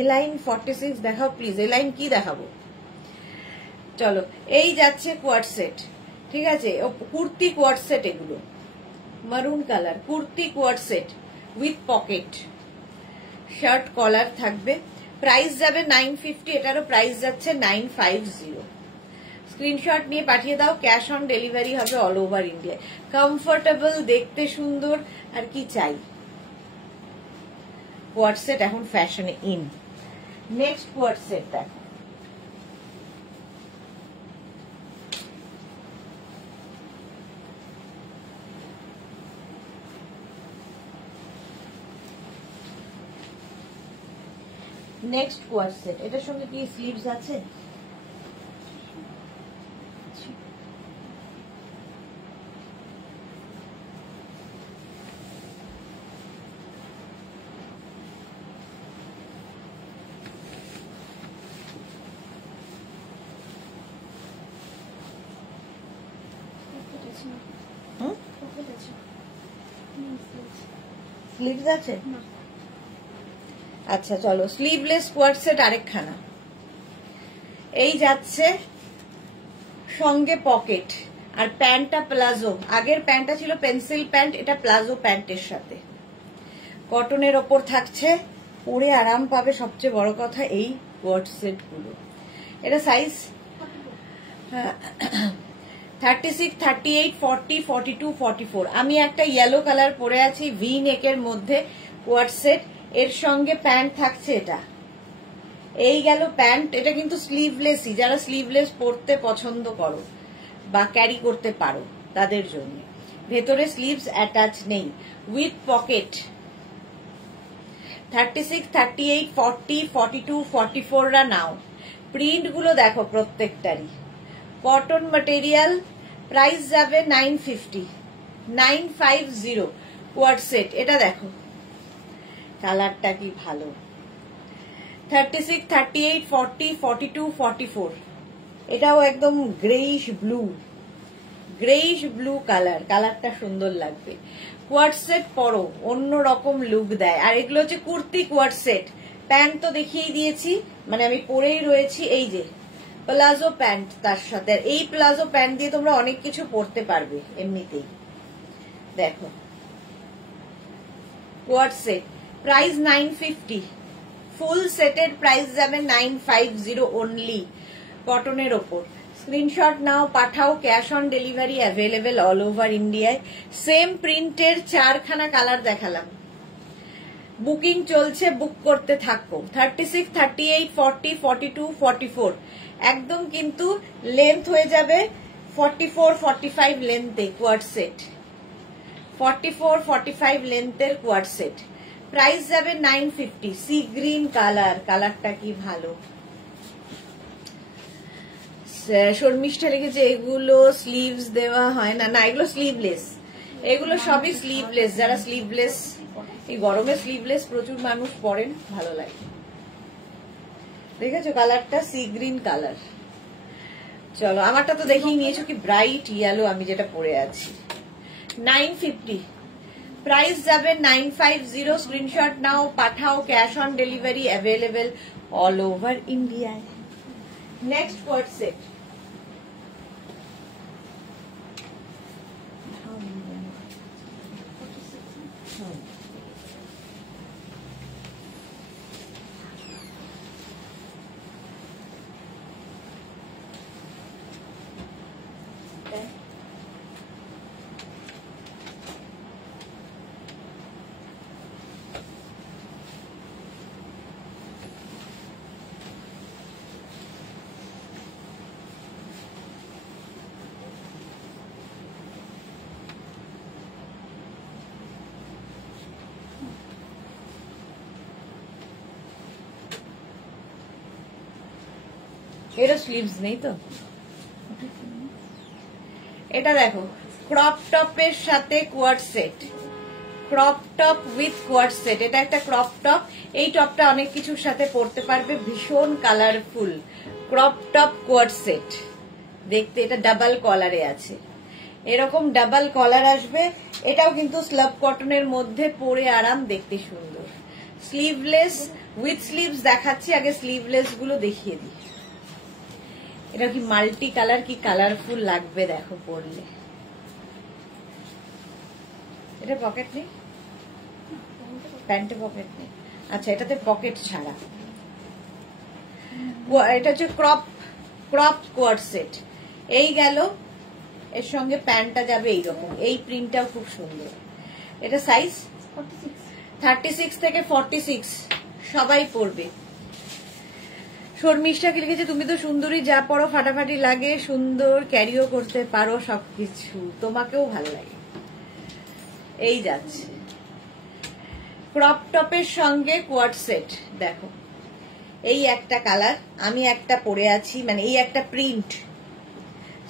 এলাইন 46 দেখাও প্লিজ। এলাইন কি দেখাবো? চলো, এই যাচ্ছে কোয়ার্ড সেট, ঠিক আছে? কুর্তি কোয়ার্ড সেট, এগুলো maroon colour kurti coord set with pocket, shirt collar থাকবে। প্রাইস যাবে 950, এটারও প্রাইস যাচ্ছে 950। স্ক্রিনশট নিয়ে পাঠিয়ে দাও, ক্যাশ অন ডেলিভারি হবে অল ওভার ইন্ডিয়া। কমফোর্টেবল, দেখতে সুন্দর, আর কি চাই? কোয়ার্ড সেট এখন ফ্যাশনে ইন। নেক্সট কোয়ার্ড সেট দেখো, নেক্সট কোয়ার্ড সেট। এটার সঙ্গে কি স্লিভস আছে? স্লিভস আছে? আচ্ছা চলো, স্লিভলেস কোয়ার্ড সেট আরেকখানা। এই যাচ্ছে সঙ্গে পকেট, আর প্যান্টটা প্লাজো। আগের প্যান্টটা ছিল পেন্সিল প্যান্ট, এটা প্লাজো প্যান্টের সাথে কটনের ওপর থাকছে, পরে আরাম পাবে। সবচেয়ে বড় কথা এই কোয়ার্ড সেট গুলো, এটা সাইজ 36, 38, 40, 42, 44। আমি একটা ইয়েলো কালার পরে আছি, ভি নেকের মধ্যে কোয়ার্ড সেট, এর সঙ্গে প্যান্ট থাকছে। এটা এই গেল প্যান্ট। এটা কিন্তু স্লিভলেসই, যারা স্লিভলেস পরতে পছন্দ করো বা ক্যারি করতে পারো তাদের জন্য। ভেতরে স্লিভস অ্যাটাচ নেই, উইথ পকেট। 36, 38, 40, 42, 44 রা নাও। প্রিন্ট গুলো দেখো প্রত্যেকটারই কটন ম্যাটেরিয়াল। প্রাইস যাবে 950, 950 কোয়ার্ড সেট। এটা দেখো কালারটা কি ভালো। 36, 38, 40, 42, 44, এটাও একদম greyish blue, greyish blue colour. কালারটা সুন্দর লাগবে। কোয়ার্ড সেট পরো, অন্য রকম লুক দেয়। আর এগুলো হচ্ছে কুর্তি কোয়ার্ড সেট। প্যান্ট তো দেখিয়ে দিয়েছি, মানে আমি পরেই রয়েছি। এই যে প্লাজো প্যান্ট তার সাথে, আর এই প্লাজো প্যান্ট দিয়ে তোমরা অনেক কিছু পরতে পারবে এমনিতেই। দেখো কোয়ার্ড সেট, প্রাইস 950। ফুল সেটের প্রাইস যাবে 950 অনলি, কটনের ওপর। স্ক্রিনশট নাও, পাঠাও, cash on delivery available all over ইন্ডিয়ায়। সেম প্রিন্টের 4খানা কালার দেখালাম, বুকিং চলছে, বুক করতে থাকো। 36, 38, 40, 42, 44 একদম কিন্তু লেন্থ হয়ে যাবে 44, 45 লেন্থে কোয়ার্ড সেট। 44, 45 লেন্থের কোয়ার্ড সেট। প্রাইস যাবে 950। সি গ্রিন কালার, কালারটা কি ভালো। শর্মিষ্ঠা লিখেছে এগুলো স্লিভস দেওয়া হয় না। না, এগুলো স্লিভলেস, এগুলো সবই স্লিভলেস। যারা স্লিভলেস, এই গরমে স্লিভলেস প্রচুর মানুষ পরেন, ভালো লাগে। দেখেছো কালারটা সি গ্রিন কালার। চলো, আমারটা তো দেখিয়ে নিয়েছো কি ব্রাইট ইয়েলো, আমি যেটা পরে আছি। 950 প্রাইস যাবে 950। স্ক্রিনশট নাও, পাঠাও, cash on delivery available all over ইন্ডিয়ায়। নেক্সট কোয়ার্ড সেট, এরও স্লিভস নেই তো। এটা দেখো ক্রপ টপের সাথে coord set, crop top with coord set. এটা একটা ক্রপ টপ, এই টপটা অনেক কিছুর সাথে পরতে পারবে, ভীষণ colourful crop top coord set. দেখতে এটা ডাবল কলারে আছে, এরকম ডাবল কলার আসবে। এটাও কিন্তু স্লাব কটনের মধ্যে পরে আরাম, দেখতে সুন্দর। স্লিভলেস উইথ স্লিভস দেখাচ্ছি, আগে স্লিভলেস গুলো দেখিয়ে দিই। এটা কি মাল্টি কালার, কি কালারফুল লাগবে দেখো পরলে। এটা পকেট নেই, প্যান্টে পকেট নেই। আচ্ছা, এটাতে পকেট ছাড়া। এটা হচ্ছে ক্রপ কোয়ার্ড সেট। এই গেল, এর সঙ্গে প্যান্টটা যাবে এইরকম। এই প্রিন্টটাও খুব সুন্দর। এটা সাইজ 36 থেকে 46 সবাই পরবে। শর্মিষ্ঠা কি লিখেছে, তুমি তো সুন্দরী, যা পরো ফাটাফাটি লাগে, সুন্দর ক্যারিও করতে পারো সবকিছু, তোমাকেও ভালো লাগে। এই যাচ্ছে ক্রপ টপের সঙ্গে কোয়ার্ড সেট। দেখো এই একটা কালার, আমি একটা পরে আছি, মানে এই একটা প্রিন্ট।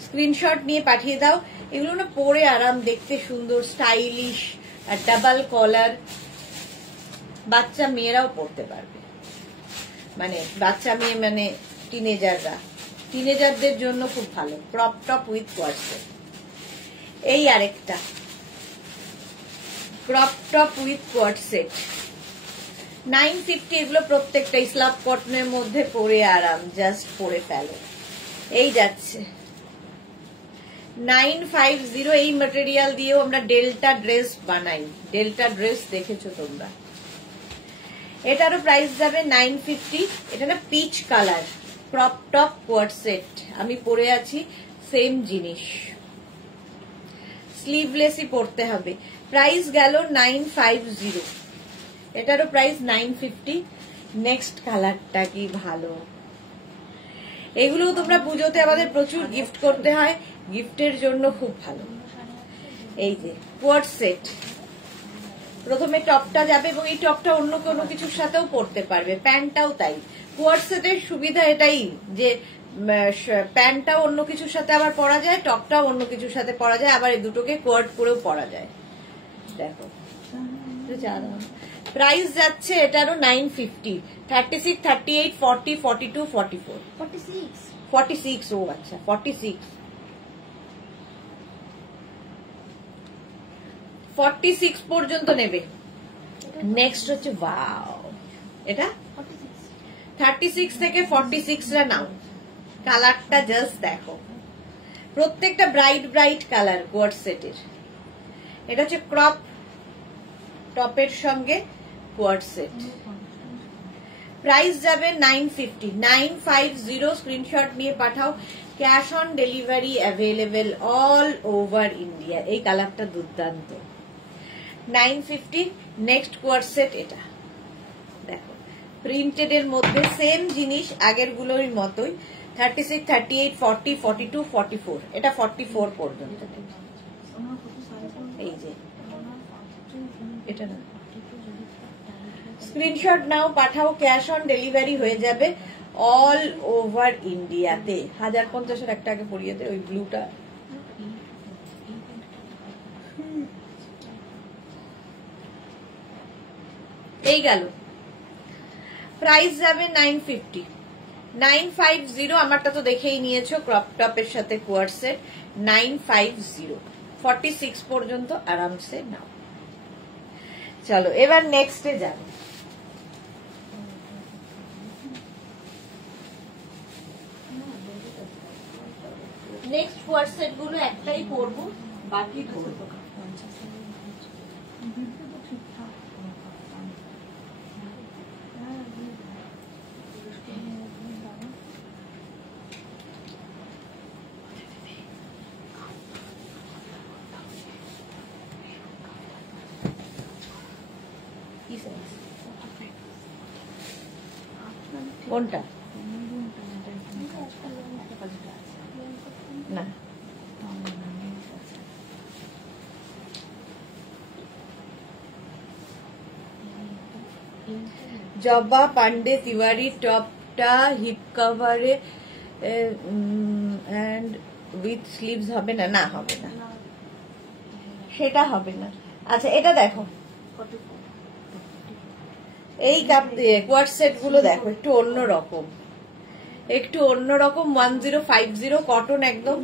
স্ক্রিনশট নিয়ে পাঠিয়ে দাও। এগুলো না পরে আরাম, দেখতে সুন্দর, স্টাইলিশ, আর ডাবল কলার। বাচ্চা মেয়েরাও পরতে পারবে, মানে বাচ্চা মেয়ে মানে টিনেজারদের জন্য খুব ভালো। Crop top with coord set. এই আরেকটা crop top with coord set, 950। এগুলো প্রত্যেকটা স্লাব কটনের মধ্যে পরে আরাম, জাস্ট পরে ফেলো। এই যাচ্ছে 950। এই ম্যাটেরিয়াল দিয়েও আমরা ডেল্টা ড্রেস বানাই, ডেল্টা ড্রেস দেখেছো তোমরা। এটারও প্রাইস যাবে 950। এটা না peach colour, crop top coord set, আমি পরে আছি, সেম জিনিস, স্লিভলেসই পরতে হবে। প্রাইস গেল 950। এটারও প্রাইস 950। নেক্সট কালারটা কি ভালো। এগুলো তোমরা পুজোতে আমাদের প্রচুর গিফট করতে হয়, গিফটের জন্য খুব ভালো। এই যে কোয়ার্ড সেট, প্রথমে টপটা যাবে, এবং এই টপটা অন্য কোনো কিছুর সাথেও পরতে পারবে, প্যান্টটাও তাই। কোয়ার্ড সেটের সুবিধা এটাই যে প্যান্টটাও অন্য কিছুর সাথে আবার পরা যায়, টপটাও অন্য কিছুর সাথে পরা যায়, আবার এই দুটোকে কোয়ার্ড করেও পরা যায়। দেখো প্রাইস যাচ্ছে এটারও 950। 36, 38, 40, 42, 44, 46। ও আচ্ছা 46, 46 পর্যন্ত নেবে। নেক্সট হচ্ছে ওয়াও, এটা 36 থেকে 46টা নাও। কালারটা জাস্ট দেখো, প্রত্যেকটা ব্রাইট ব্রাইট কালার কোয়ার্ড সেটের। এটা হচ্ছে ক্রপ টপের সঙ্গে কোয়ার্ড সেট। প্রাইস যাবে 950। 950 স্ক্রিনশট নিয়ে পাঠাও। Cash on delivery available all over India. এই কালারটা দুর্দান্ত। 950। নেক্সট কোয়ার্ড সেট এটা দেখো, প্রিন্টেড এর মধ্যে সেম জিনিস, আগের গুলোর মতোই। 36, 38, 40, 42, 44। এটা 44 পর্যন্ত। এই যে এটা না, স্ক্রিনশট নাও, পাঠাও, ক্যাশ অন ডেলিভারি হয়ে যাবে অল ওভার ইন্ডিয়াতে। 1050 একটা আগে পরিয়ে দে, ওই ব্লুটা। এই গেল, প্রাইস যাবে 950। 950 আমারটা তো দেখেই নিয়েছো, ক্রপ টপের সাথে কোয়ার্ড সেট। 950 46 পর্যন্ত আরামসে নাও। চলো এবার নেক্সটে যাবো। নেক্সট কোয়ার্ড সেট গুলো একটাই পরবো, বাকি ধরবো। কোনটা না, জবা পান্ডে তিওয়ারি টপটা হিপ কভারে অ্যান্ড উইথ স্লিভস হবে না, না হবে না, সেটা হবে না। আচ্ছা এটা দেখো, এই কোয়ার্ড সেট গুলো দেখো একটু অন্যরকম, একটু অন্যরকম। 1050 কটন, একদম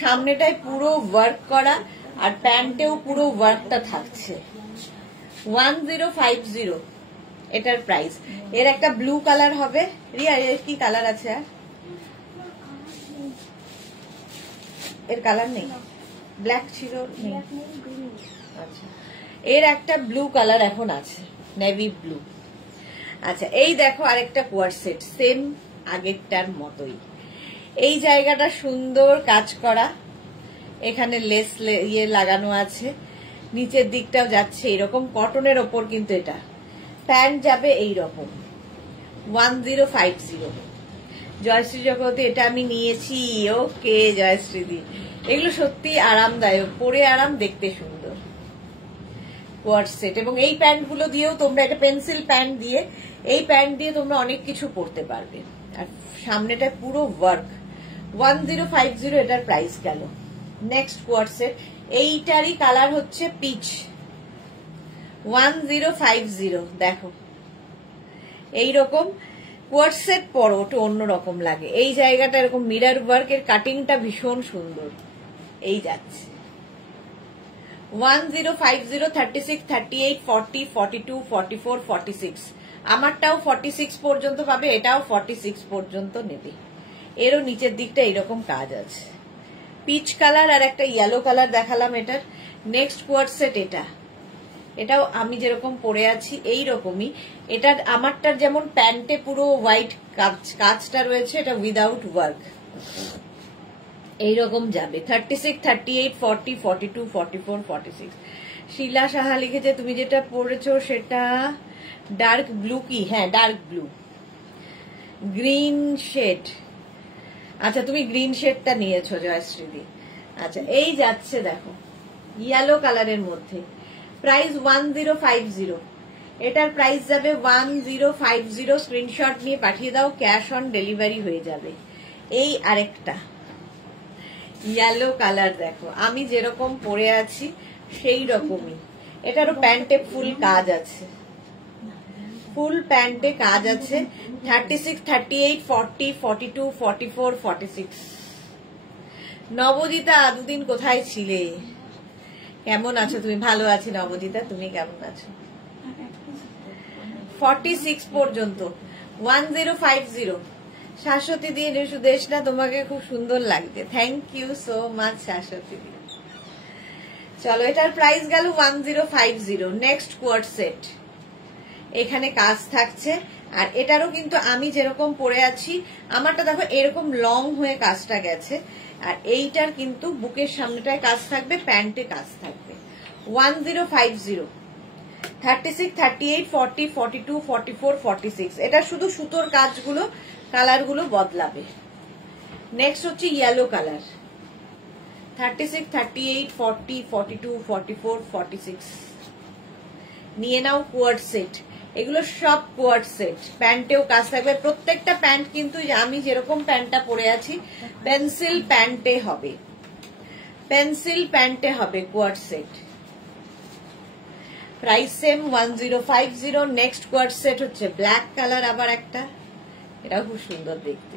সামনেটায় পুরো ওয়ার্ক করা আর প্যান্টেও পুরো ওয়ার্কটা থাকছে। 1050 এটার প্রাইস। এর একটা ব্লু কালার হবে। রিয়া এর কি কালার আছে? আর এর কালার নেই, ব্ল্যাক ছিল। আচ্ছা এর একটা ব্লু কালার এখন আছে, নেভি ব্লু। আচ্ছা এই দেখো আরেকটা কোয়ার সেট, সেম আগেরটার মতোই। এই জায়গাটা সুন্দর কাজ করা, এখানে লেস ইয়ে লাগানো আছে, নিচের দিকটাও যাচ্ছে এরকম কটনের ওপর, কিন্তু এটা প্যান্ট যাবে এইরকম। 1050 জয়শ্রী জগতে এটা আমি নিয়েছি। ওকে জয়শ্রীদি, এগুলো সত্যি আরামদায়ক, পরে আরাম, দেখতে সুন্দর কোয়ার্ড সেট। এবং এই প্যান্ট গুলো দিয়েও তোমরা, একটা পেন্সিল প্যান্ট দিয়ে, এই প্যান্ট দিয়ে তোমরা অনেক কিছু পরতে পারবে। আর সামনেটা পুরো ওয়ার্ক। 1050 এটার প্রাইস গেল। নেক্সট কোয়ার্ড সেট, এইটারই কালার হচ্ছে পিচ। 1050 দেখো এইরকম কোয়ার্ড সেট পরো, ওটা অন্যরকম লাগে। এই জায়গাটা এরকম মিরর ওয়ার্ক, এর কাটিংটা ভীষণ সুন্দর। এই যাচ্ছে 1050, 36, 38, 40, 42, 44, 46। আমারটাও 46 পর্যন্ত পাবে, এটাও 46 পর্যন্ত নেবে। এরও নিচের দিকটা এরকম কাজ আছে। পিচ কালার আর একটা ইয়েলো কালার দেখালাম এটার। নেক্সট কোয়ার্ড সেট এটা, এটাও আমি যেরকম পরে আছি এই রকমই। এটা আমারটার যেমন প্যান্টে পুরো হোয়াইট কাজটা রয়েছে, এটা উইদাউট ওয়ার্ক এইরকম যাবে। 36, 38, 40, 42, 44, 46। শিলা সাহা লিখেছে তুমি যেটা পরেছো সেটা ডার্ক ব্লু কি? হ্যাঁ ডার্ক ব্লু, গ্রিন শেড। আচ্ছা তুমি গ্রিন শেডটা নিয়েছো জয়শ্রীদি। আচ্ছা এই যাচ্ছে দেখো ইয়েলো কালারের মধ্যে, প্রাইস 1050। এটার প্রাইস যাবে 1050। স্ক্রিনশট নিয়ে পাঠিয়ে দাও, ক্যাশ অন ডেলিভারি হয়ে যাবে। এই আরেকটা ইয়েলো কালার দেখো, আমি যেরকম পরে আছি সেই রকমই। এটারও প্যান্টে ফুল কাজ আছে, ফুল প্যান্টে কাজ আছে। 36, 38, 40, 42, 44, 46। নবজিতা দুদিন কোথায় ছিলে? কেমন আছো তুমি? ভালো আছি নবজিতা, তুমি কেমন আছো? 46 পর্যন্ত 1050। শাশ্বতী দি সুদেশ না, তোমাকে খুব সুন্দর লাগছে, thank you so much Shashwati দি। চলো এটার প্রাইস গেল 1050। নেক্সট কোয়ার্ড সেট, এখানে কাজ থাকছে। আর এটারও কিন্তু আমি যেরকম পরে আছি, আমারটা দেখো এরকম লং হয়ে কাজটা গেছে। আর এইটার কিন্তু বুকের সামনেটায় কাজ থাকবে, প্যান্টে কাজ থাকবে। 1050। 36, 38, 40, 42, 44, 46। এটা শুধু সুতোর কাজগুলো, কালারগুলো বদলাবে। নেক্সট হচ্ছে ইয়েলো কালার। 36, 38, 40, 42, 44, 46। নিয়ে নাও কোয়ার্ড সেট, এগুলো সব কোয়ার্ড সেট। প্যান্টেও কাজ থাকবে, প্রত্যেকটা প্যান্ট কিন্তু আমি যেরকম প্যান্টটা পরে আছি পেন্সিল প্যান্টে হবে, পেন্সিল প্যান্টে হবে coord set. Price same 1050। Next coord set হচ্ছে ব্ল্যাক কালার, আবার একটা, এটা খুব সুন্দর দেখতে।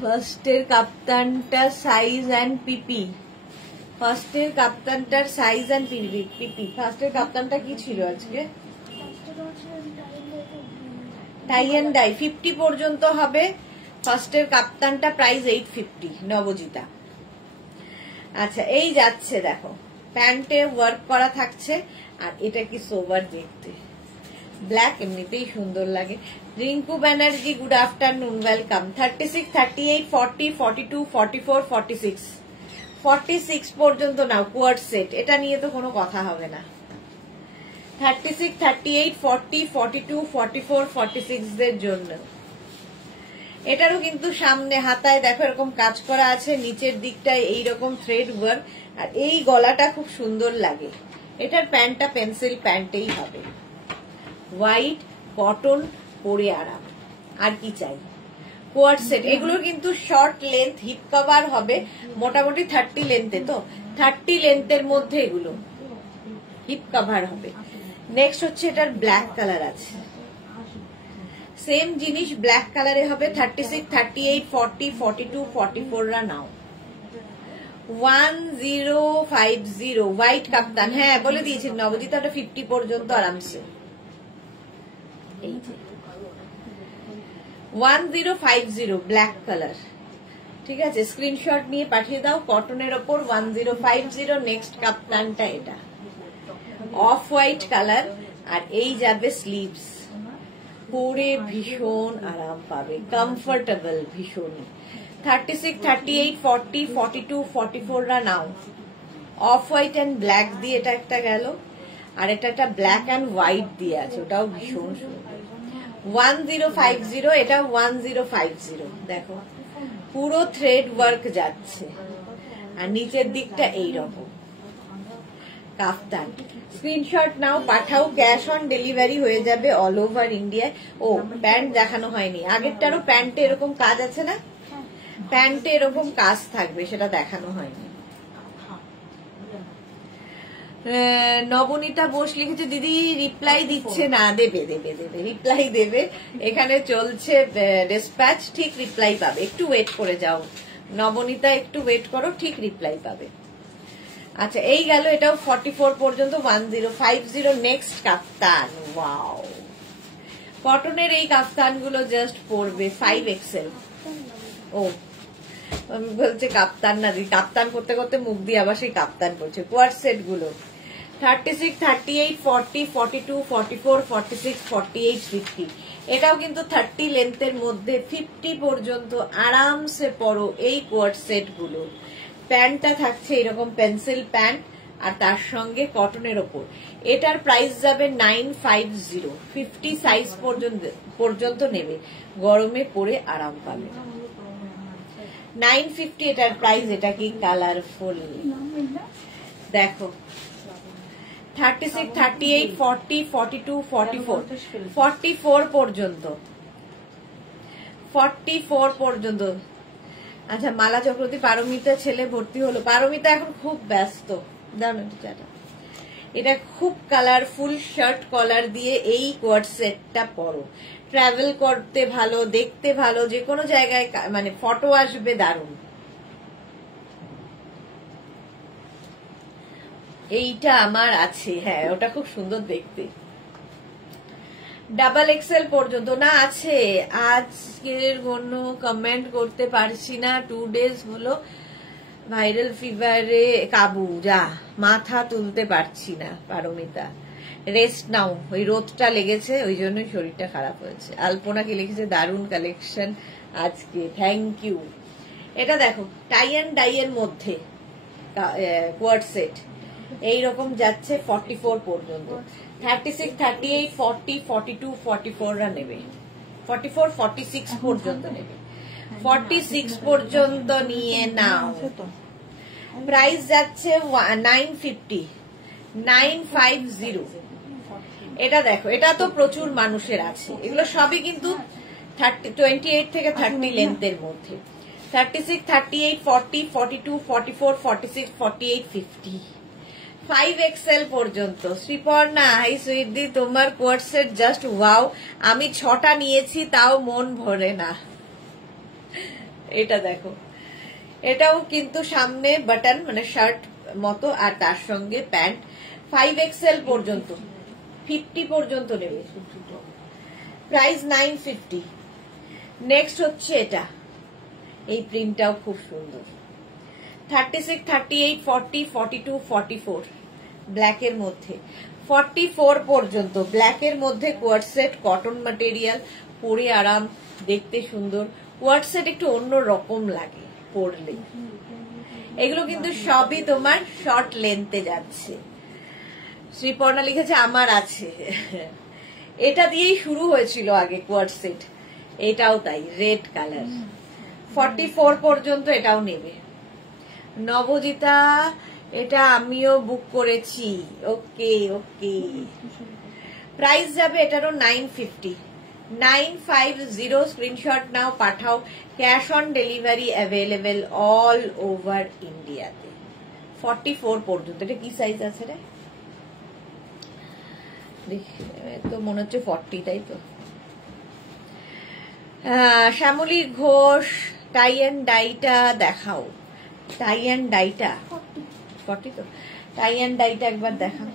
ফার্স্টের কাপ্তানটা সাইজ অ্যান্ড পিপি, ফার্স্টের কাপ্তানটার সাইজ অ্যান্ড পিপি। ফার্স্টের কাপ্তানটা কি ছিল আজকে? টাই অ্যান্ড ডাই 50 পর্যন্ত হবে। ফার্স্টের কাপ্তানটা প্রাইস 850 নবজিতা। আচ্ছা এই যাচ্ছে দেখো, প্যান্টে ওয়ার্ক করা থাকছে। আর এটা কি সোবার দেখতে, ব্ল্যাক এমনিতেই সুন্দর লাগে। Rinku Banerjee good afternoon, welcome. 36, 38, 40, 42, 44, 46। 46 পর্যন্ত নাও কোয়ার্ড সেট, এটা নিয়ে তো কোনো কথা হবে না। 36, 38, 40, 42, 44, 46 দের জন্য। এটারও কিন্তু সামনে হাতায় দেখো এরকম কাজ করা আছে, নিচের দিকটায় এইরকম থ্রেড ওয়ার্ক। আর এই গলাটা খুব সুন্দর লাগে। এটার প্যান্টটা পেন্সিল প্যান্টেই হবে, হোয়াইট কটন, পরে আরাম, আর কি চাই। কোয়ার্ড সেট, এগুলোর কিন্তু শর্ট লেন্থ, হিপ কভার হবে মোটামুটি 30 লেন্থে, তো 30 লেন্থের মধ্যে এগুলো হিপ কভার হবে। নেক্সট হচ্ছে এটার ব্ল্যাক কালার আছে, সেম জিনিস ব্ল্যাক কালারে হবে 36, 38, 40, 42, 44 রা নাও। 1050 হোয়াইট কাপ্তান, হ্যাঁ বলে দিয়েছেন নবজিতা, ওটা 50 পর্যন্ত আরামসে। এই যে 1050 ব্ল্যাক কালার, ঠিক আছে, স্ক্রিনশট নিয়ে পাঠিয়ে দাও। কটনের ওপর 1050। নেক্সট কাপ্তানটা এটা অফ হোয়াইট কালার, আর এই যাবে স্লিভস, পরে ভীষণ আরাম পাবে, কমফোর্টেবল ভীষণ। 36, 38, 40, 42, 44 রা নাও। অফ হোয়াইট অ্যান্ড ব্ল্যাক দিয়ে এটা একটা গেল, আর এটা একটা ব্ল্যাক অ্যান্ড হোয়াইট দিয়ে আছে, ওটাও ভীষণ সুন্দর। 1050, এটা 1050, দেখো পুরো থ্রেড ওয়ার্ক যাচ্ছে, আর নিচের দিকটা এইরকম কাফতান। স্ক্রিনশট নাও, পাঠাও, ক্যাশ অন ডেলিভারি হয়ে যাবে অল ওভার ইন্ডিয়ায়। ও প্যান্ট দেখানো হয়নি, আগেরটারও প্যান্টে এরকম কাজ আছে না, প্যান্টে এরকম কাজ থাকবে, সেটা দেখানো হয়নি। নবনীতা বোস লিখেছে দিদি রিপ্লাই দিচ্ছে না, দেবে দেবে দেবে রিপ্লাই দেবে, এখানে চলছে ডিসপ্যাচ, ঠিক রিপ্লাই পাবে, একটু ওয়েট করে যাও নবনীতা, একটু ওয়েট করো, ঠিক রিপ্লাই পাবে। আচ্ছা এই গেল, এটাও 44 পর্যন্ত 1050। নেক্সট কাফতান, ওয়াও, কটনের এই কাফতান গুলো জাস্ট পরবে 5XL। ও বলছে কাপ্তান না, কাপ্তান করতে করতে মুখ দিয়ে আবার সেই কাপ্তান করছে। কোয়ার্ড সেট গুলো 36, 38, 40, 42, 44, 46, 48, 50, এটাও কিন্তু 30 লেন্থের মধ্যে 50 পর্যন্ত আরামসে পরো এই কোয়ার্ড সেট গুলো। প্যান্টটা থাকছে এরকম পেন্সিল প্যান্ট, আর তার সঙ্গে কটনের ওপর। এটার প্রাইস যাবে 950, 50 সাইজ পর্যন্ত নেবে, গরমে পরে আরাম পাবে। 950 এটার প্রাইস। এটা কি কালারফুল দেখো, 36, 38, 40, 42, 44, 44 পর্যন্ত, 44 পর্যন্ত। আচ্ছা মালা চক্রবর্তী, পারমিতা ছেলে ভর্তি হলো, পারমিতা এখন খুব ব্যস্ত, জানো এটা খুব কালারফুল শার্ট কলার দিয়ে এই কোয়ার্ড সেটটা পরো, ট্রাভেল করতে ভালো, দেখতে ভালো, যে কোনো জায়গায় মানে ফটো আসবে দারুণ। এইটা আমার আছে, হ্যাঁ ওটা খুব সুন্দর দেখতে। ডাবল এক্সেল পর্যন্ত না আছে, আজকের কোনো কমেন্ট করতে পারছি না, 2 days হলো ভাইরাল ফিভারে কাবু, যা মাথা তুলতে পারছি না। পারমিতা রেস্ট নাও, ওই রোদটা লেগেছে ওই জন্যই শরীরটা খারাপ হয়েছে। আলপনা কি লিখেছে, দারুণ কালেকশন আজকে, থ্যাংক ইউ। এটা দেখো টাই অ্যান্ড ডাই এর মধ্যে কোয়ার্ড সেট, এইরকম যাচ্ছে 44 পর্যন্ত। 36, 38, 40, 42, 44 রা নেবে, 44, 46 পর্যন্ত নেবে, 46 পর্যন্ত নিয়ে নাও। প্রাইস যাচ্ছে 950, 950। এটা দেখো, এটা তো প্রচুর মানুষের আছে, এগুলো সবই কিন্তু 28 থেকে 30 লেন্থের মধ্যে। 36, 38, 40, 42, 44, 46, 48, 50, 5XL পর্যন্ত। শ্রীপর্ণা, হাই সুইদি, তোমার কোয়ার্ড সেট জাস্ট ওয়াও, আমি 6টা নিয়েছি তাও মন ভরে না। এটা দেখো, এটাও কিন্তু সামনে বাটন মানে শার্ট মতো, আর তার সঙ্গে প্যান্ট। 5XL পর্যন্ত, 50 পর্যন্ত নেবে, প্রাইস 950। নেক্সট হচ্ছে এটা, এই প্রিন্টটাও খুব সুন্দর। 36, 38, 40, 42, 44 ব্ল্যাকের মধ্যে, 44 পর্যন্ত ব্ল্যাকের মধ্যে কোয়ার্ড সেট, কটন ম্যাটেরিয়াল, পরে আরাম, দেখতে সুন্দর। কোয়ার্ড সেট একটু অন্য রকম লাগে পরলে। এগুলো কিন্তু সবই তোমার শর্ট লেন্থে যাচ্ছে। শ্রীপর্ণা লিখেছে আমার আছে, এটা দিয়েই শুরু হয়েছিল আগে কোয়ার্ড সেট, এটাও তাই, রেড কালার। 44 পর্যন্ত এটাও নেবে। নবজিতা, এটা আমিও বুক করেছি, ওকে ওকে। প্রাইস যাবে এটারও 950, 950 স্ক্রিনশট নাও, পাঠাও। Cash on delivery available all over ইন্ডিয়াতে। 44 পর্যন্ত। এটা কি সাইজ আছে রে? তো মনে হচ্ছে 40, তাই তো। শ্যামলী ঘোষ টাই অ্যান্ড ডাইটা দেখাও। টাই অ্যান্ড ডাইটা 40 তো। টাই অ্যান্ড ডাইটা একবার দেখাও।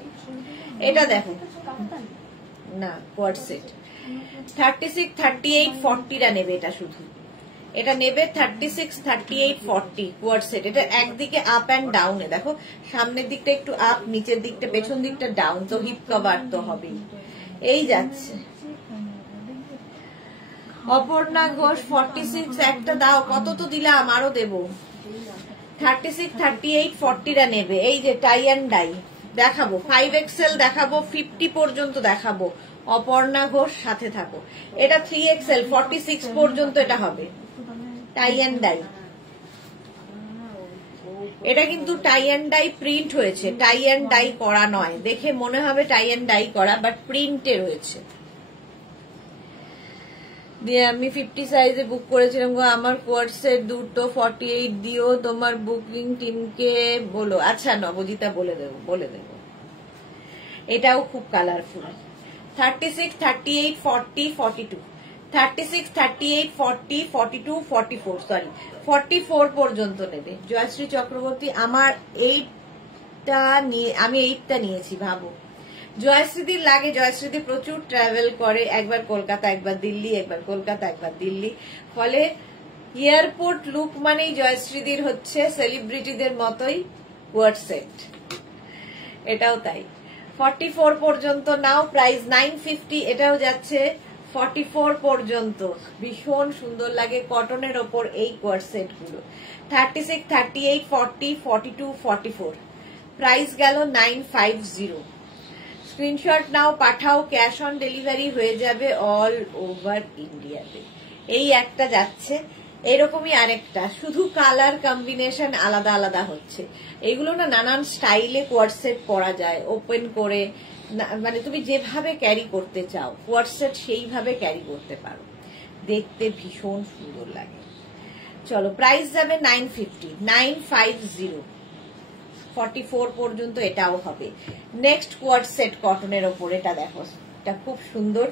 এটা দেখো না, কোয়াড সেট 36, 38, 40টা নেবে। এটা শুধু এটা নেবে 36, 38, 40 কোয়াড সেট। এটা একদিকে আপ অ্যান্ড ডাউনে দেখো, সামনের দিকটা একটু আপ, নিচের দিকটা পেছন দিকটা ডাউন, তো হিপ কভার তো হবেই। এই যাচ্ছে। অপর্ণা ঘোষ 46 একটা দাও। কত তো দিলাম, আরো দেবো। 36, 38, 40টা নেবে। এই যে টাই অ্যান্ড ডাই দেখাবো, 5XL দেখাবো, 50 পর্যন্ত দেখাবো। অপর্ণা ঘোষ সাথে থাকো। এটা 3XL 46 পর্যন্ত এটা হবে। টাই অ্যান্ড ডাই, এটা কিন্তু টাই অ্যান্ড ডাই প্রিন্ট হয়েছে, টাই অ্যান্ড ডাই করা নয়। দেখে মনে হবে টাই অ্যান্ড ডাই করা, বাট প্রিন্টে রয়েছে। দিয়ে আমি 50 সাইজে বুক করেছিলাম গো। আমার কোয়ার্টসের দুটো 48 দিও, তোমার বুকিং টিমকে বলো। আচ্ছা নবজিতা বলে দেবো। এটাও খুব কালারফুল। 36, 38, 40, 42, 36, 38, 40, 42, 44, সরি 44 পর্যন্ত নেবে। জয়শ্রী চক্রবর্তী আমার আমি 8টা নিয়েছি, ভাবো। জয়শ্রীদির লাগে, জয়শ্রীদি প্রচুর ট্রাভেল করে, একবার কলকাতা একবার দিল্লি, একবার কলকাতা একবার দিল্লি। ফলে এয়ারপোর্ট লুক মানেই জয়শ্রীদির হচ্ছে সেলিব্রিটিদের মতোই কোয়ার্ড সেট। এটাও তাই। 44 পর্যন্ত নাও, প্রাইস 950। এটাও যাচ্ছে 44 পর্যন্ত। ভীষণ সুন্দর লাগে কটনের ওপর এই কোয়ার্ড সেট গুলো। 36, 38, 40, 42, 44, প্রাইস গেল 950। স্ক্রিনশট নাও, পাঠাও। ক্যাশ অন ডেলিভারি হয়ে যাবে অল ওভার ইন্ডিয়াতে। এই একটা যাচ্ছে, এরকমই আরেকটা, শুধু কালার কম্বিনেশন আলাদা আলাদা হচ্ছে। এগুলো না নানান স্টাইলে কোয়ার্ড সেট পরা যায়, ওপেন করে, মানে তুমি যেভাবে ক্যারি করতে চাও কোয়ার্ড সেট সেইভাবে ক্যারি করতে পারো, দেখতে ভীষণ সুন্দর লাগে। চলো, প্রাইস যাবে 950, 950। 44 পর্যন্ত এটাও হবে। নেক্সট কোয়ার্ড সেট কটনের ওপর, এটা দেখো, এটা খুব সুন্দর।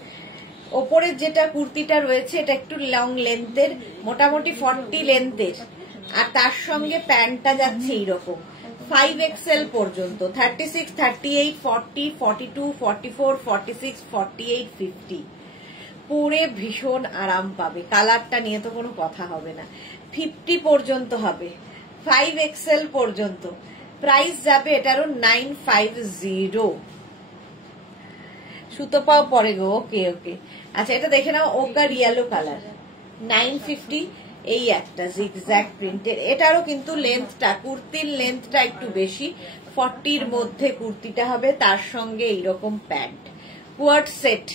ওপরের যেটা কুর্তিটা রয়েছে এটা একটু লং লেন্থের, মোটামুটি 40 লেন্থের, আর তার সঙ্গে প্যান্টটা যাচ্ছে এইরকম 5XL পর্যন্ত। 36, 38, 40, 42, 44, 46, 48, 50 পরে ভীষণ আরাম পাবে। কালারটা নিয়ে তো কোনো কথা হবে না। 50 পর্যন্ত হবে, 5XL পর্যন্ত। প্রাইস যাবে এটারও 950। সুতো পাও পরে গো। ওকে ওকে, আচ্ছা এটা দেখে নাও, ওকার ইয়েলো কালার, 950। এই একটা জিগজ্যাগ প্রিন্টের, এটারও কিন্তু লেন্থটা, কুর্তির লেন্থটা একটু বেশি, 40-র মধ্যে কুর্তিটা হবে, তার সঙ্গে এইরকম প্যান্ট। কোয়ার্ড সেট,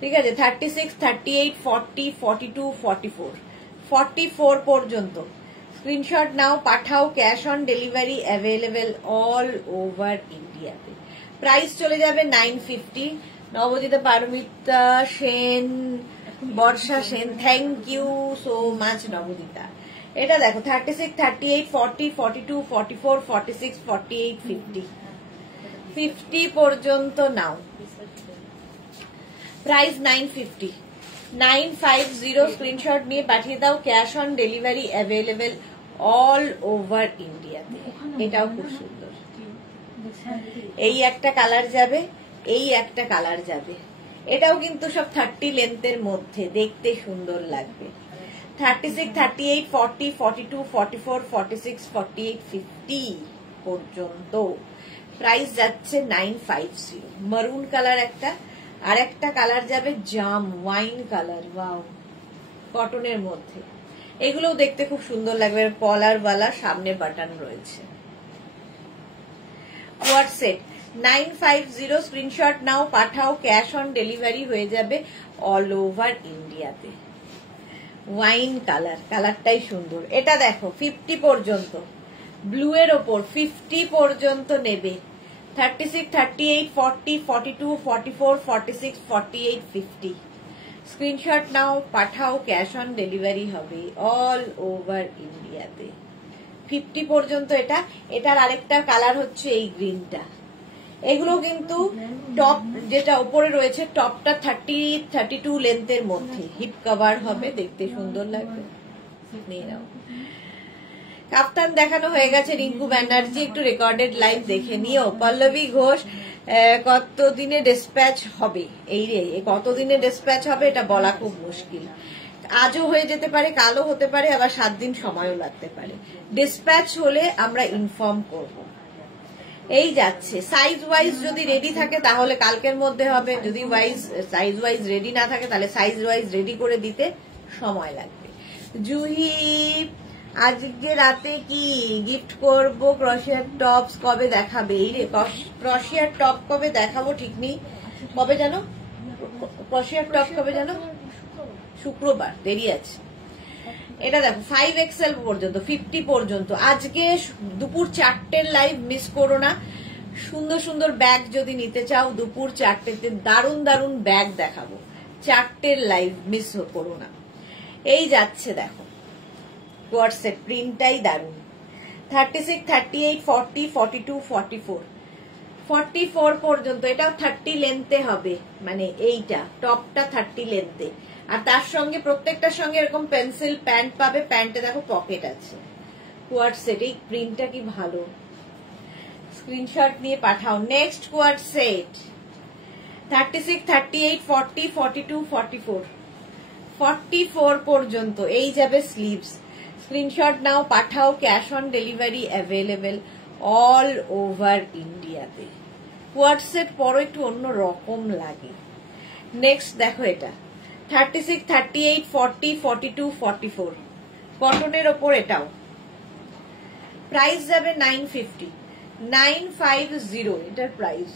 ঠিক আছে। 36, 38, 40, 42, 44, 44 পর্যন্ত। স্ক্রিনশট নাও, পাঠাও। Cash on delivery available all over ইন্ডিয়াতে। প্রাইস চলে যাবে 950। Nabajita, Paramita Sen, Barsha Sen, thank you so much Nabajita. এটা দেখো 36, 38, 40, 42, 44, 46, 48, 50, 50 পর্যন্ত নাও। প্রাইস 950, 950। স্ক্রিনশট নিয়ে পাঠিয়ে দাও। Cash on delivery available all over ইন্ডিয়াতে। এটাও খুব সুন্দর। এই একটা কালার যাবে, এই একটা কালার যাবে। এটাও কিন্তু সব 30 লেন্থের মধ্যে, দেখতে সুন্দর লাগবে। 36, 38, 40, 42, 44, 46, 48, 50 পর্যন্ত। প্রাইস যাচ্ছে 950। মারুন কালার একটা, আর একটা কালার যাবে জাম ওয়াইন কালার, ওয়াও, কটনের মধ্যে। এগুলোও দেখতে খুব সুন্দর লাগবে, কলার ওয়ালা, সামনে বাটন রয়েছে। Coord set 950। স্ক্রিনশট নাও, পাঠাও। ক্যাশ অন ডেলিভারি হয়ে যাবে অল ওভার ইন্ডিয়াতে। ওয়াইন কালার, কালারটাই সুন্দর। এটা দেখো 50 পর্যন্ত, ব্লু এর ওপর 50 পর্যন্ত নেবে। 36, 38, 40, 42, 44, 46, 48, 50। স্ক্রিনশট নাও, পাঠাও, ক্যাশ অন ডেলিভারি হবে অল ওভার ইন্ডিয়াতে। 50 পর্যন্ত এটা। এটার আরেকটা কালার হচ্ছে এই গ্রিনটা। এগুলো কিন্তু টপ যেটা উপরে রয়েছে, টপটা 32 লেন্থের মধ্যে, হিপ কভার হবে, দেখতে সুন্দর লাগবে। নিয়ে নাও। কাপ্তান দেখানো হয়ে গেছে। রিঙ্কু ব্যানার্জি একটু রেকর্ডেড লাইভ দেখে নিও। পল্লবী ঘোষ কতদিনে ডিসপ্যাচ হবে? এই রে, কতদিনে ডিসপ্যাচ হবে এটা বলা খুব মুশকিল। আজও হয়ে যেতে পারে, কালও হতে পারে, আবার 7 দিন সময়ও লাগতে পারে। ডিসপ্যাচ হলে আমরা ইনফর্ম করব। এই যাচ্ছে। সাইজ ওয়াইজ যদি রেডি থাকে তাহলে কালকের মধ্যে হবে, যদি সাইজ ওয়াইজ রেডি না থাকে তাহলে সাইজ ওয়াইজ রেডি করে দিতে সময় লাগবে। জুহি আজকে রাতে কি গিফট করব? ক্রোশিয়ার টপস কবে দেখাবে? এই রে, ক্রোশিয়ার টপ কবে দেখাবো ঠিক নেই। কবে জানো ক্রোশিয়ার টপ কবে জানো? শুক্রবার, দেরি আছে। এটা দেখো 5XL পর্যন্ত, 50 পর্যন্ত। আজকে দুপুর 4টের লাইভ মিস করো না। সুন্দর সুন্দর ব্যাগ যদি নিতে চাও দুপুর 4টেতে দারুণ দারুণ ব্যাগ দেখাবো। 4টের লাইভ মিস করো না। এই যাচ্ছে দেখো কোয়ার্সেট, প্রিন্টটাই দারুণ। 36, 38, 40, 42, 44, 44 পর্যন্ত। এটাও 30 লেন্থে হবে, মানে এইটা টপটা 30 লেন্থে। আর তার সঙ্গে প্রত্যেকটার সঙ্গে এরকম পেন্সিল প্যান্ট পাবে। প্যান্টে দেখো পকেট আছে। কোয়ার্সেট, এই প্রিন্টটা কি ভালো। স্ক্রিনশট নিয়ে পাঠাও। নেক্সট কোয়ার্সেট 36, 38, 40, 42, 44, 44 পর্যন্ত। এই যাবে স্লিভস। স্ক্রিনশট নাও, পাঠাও, cash on delivery available all over ইন্ডিয়াতে। কোয়ার্সেট পরও একটু অন্য রকম লাগে। নেক্সট দেখো এটা 36, 38, 40, 42, 44 কটনের ওপর। এটাও প্রাইস যাবে 950, 950 এটার প্রাইস।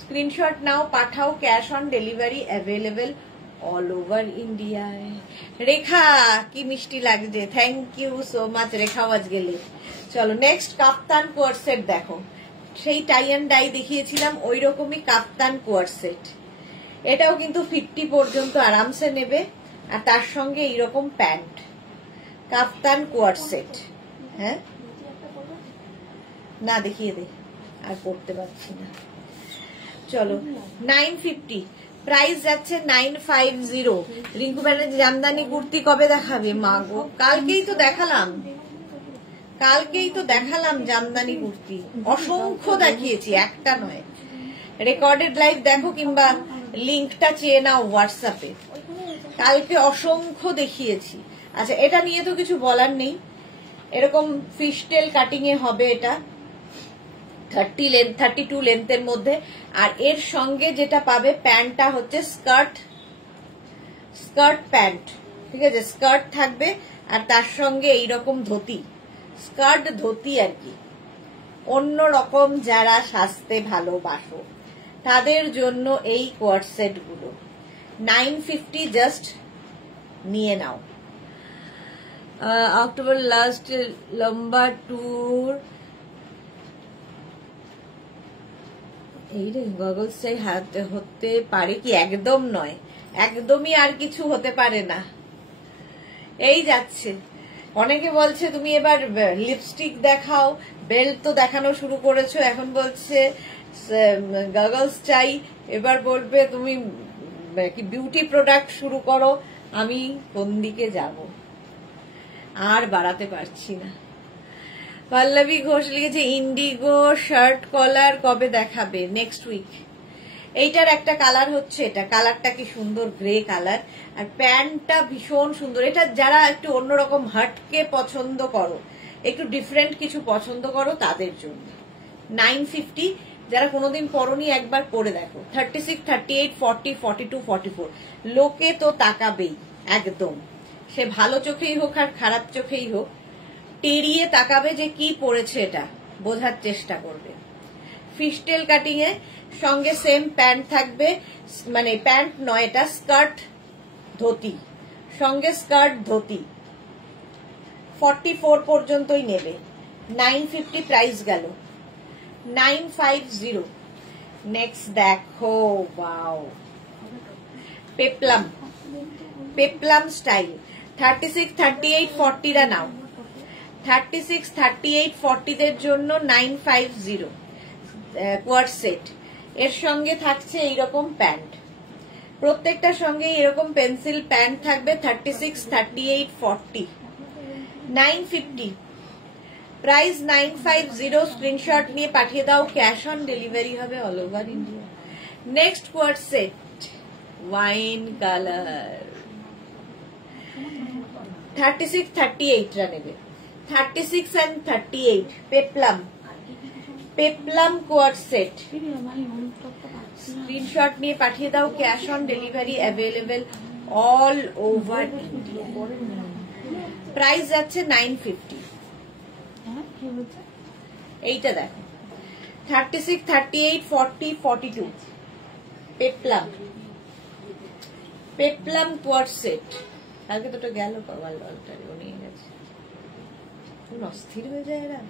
স্ক্রিনশট নাও, পাঠাও, cash on delivery available all over ইন্ডিয়ায়। রেখা কি মিষ্টি লাগছে, থ্যাংক ইউ সো মাচ রেখা আজ গেলে। চলো নেক্সট কাপ্তান কোয়ার্সেট দেখো। সেই টাই অ্যান্ড ডাই দেখিয়েছিলাম ওই রকমই কাপ্তান কোয়ার্সেট। এটাও কিন্তু 50 পর্যন্ত আরামসে নেবে। আর তার সঙ্গে এইরকম প্যান্ট। কাপ্তান কোয়ার্সেট। হ্যাঁ না, দেখিয়ে দে, আর পড়তে পারছি না। চলো 950 প্রাইস যাচ্ছে 950। রিঙ্কু ব্যানার্জি জামদানি কুর্তি কবে দেখাবে? মা গো, কালকেই তো দেখালাম জামদানি কুর্তি। অসংখ্য দেখিয়েছি, একটা নয়। রেকর্ডেড লাইভ দেখো কিংবা লিঙ্কটা চেয়ে নাও হোয়াটসঅ্যাপে। কালকে অসংখ্য দেখিয়েছি। আচ্ছা, এটা নিয়ে তো কিছু বলার নেই। এরকম ফিশটেল কাটিং এ হবে। এটা 32 লেন্থের মধ্যে। আর এর সঙ্গে যেটা পাবে প্যান্টটা হচ্ছে স্কার্ট প্যান্ট, ঠিক আছে? স্কার্ট থাকবে আর তার সঙ্গে এইরকম ধুতি, স্কার্ট ধুতি আর কি। অন্য রকম যারা সাজতে ভালোবাসো তাদের জন্য এই কোয়ার্সেট গুলো। 950 জাস্ট নিয়ে নাও। অক্টোবর লাস্ট লম্বা ট্যুর। এই রে, গগলস চাই হতে পারে কি? একদম নয়, একদমই আর কিছু হতে পারে না। এই যাচ্ছে। অনেকে বলছে তুমি এবার লিপস্টিক দেখাও, বেল্ট তো দেখানো শুরু করেছো, এখন বলছে গগলস চাই, এবার বলবে তুমি কি বিউটি প্রোডাক্ট শুরু করো। আমি কোন দিকে যাব আর বাড়াতে পারছি না। পল্লবী ঘোষ লিখেছে ইন্ডিগো শার্ট কলার কবে দেখাবে? Next week. এইটার একটা কালার হচ্ছে, এটা কালারটা কি সুন্দর, গ্রে কালার। আর প্যান্টটা ভীষণ সুন্দর। এটা যারা একটু অন্যরকম হটকে পছন্দ করো, একটু ডিফারেন্ট কিছু পছন্দ করো তাদের জন্য 950। যারা কোনোদিন পরনি একবার পরে দেখো। 36, 38, 40, 42, 44 লোকে তো তাকাবেই একদম। সে ভালো চোখেই হোক আর খারাপ চোখেই হোক, টেরিয়ে তাকাবে যে কি পরেছে, এটা বোঝার চেষ্টা করবে। ফিশটেল কাটিং এ সঙ্গে সেম প্যান্ট থাকবে, মানে প্যান্ট নয়, এটা স্কার্ট ধুতি, সঙ্গে স্কার্ট ধুতি। 44 পর্যন্তই নেবে। 950 প্রাইস গেল। 950। নেক্সট দেখো, ওয়াও, পেপলাম পেপলাম স্টাইল 36, 38, 40 রা নাও। 36, 38, 40 দের জন্য 950 কোয়ার্ড সেট। এর সঙ্গে থাকছে এইরকম প্যান্ট, প্রত্যেকটার সঙ্গে এরকম পেন্সিল প্যান্ট থাকবে। 36, 38, 40 950, প্রাইস 950। স্ক্রিনশট নিয়ে পাঠিয়ে দাও, ক্যাশ অন ডেলিভারি হবে all over India. Next coord set wine colour 36, 38 রা নেবে। 36 and 38 peplum coord set. Screenshot নিয়ে পাঠিয়ে দাও, cash on delivery available all over India. Price যাচ্ছে 950। এইটা দেখো 36, 38, 40, 42 পেপলাম কোয়ার্ড সেট। কালকে তো গেল কভার ললটারি ও নিয়ে গেছে, অস্থির হয়ে যায় এরা।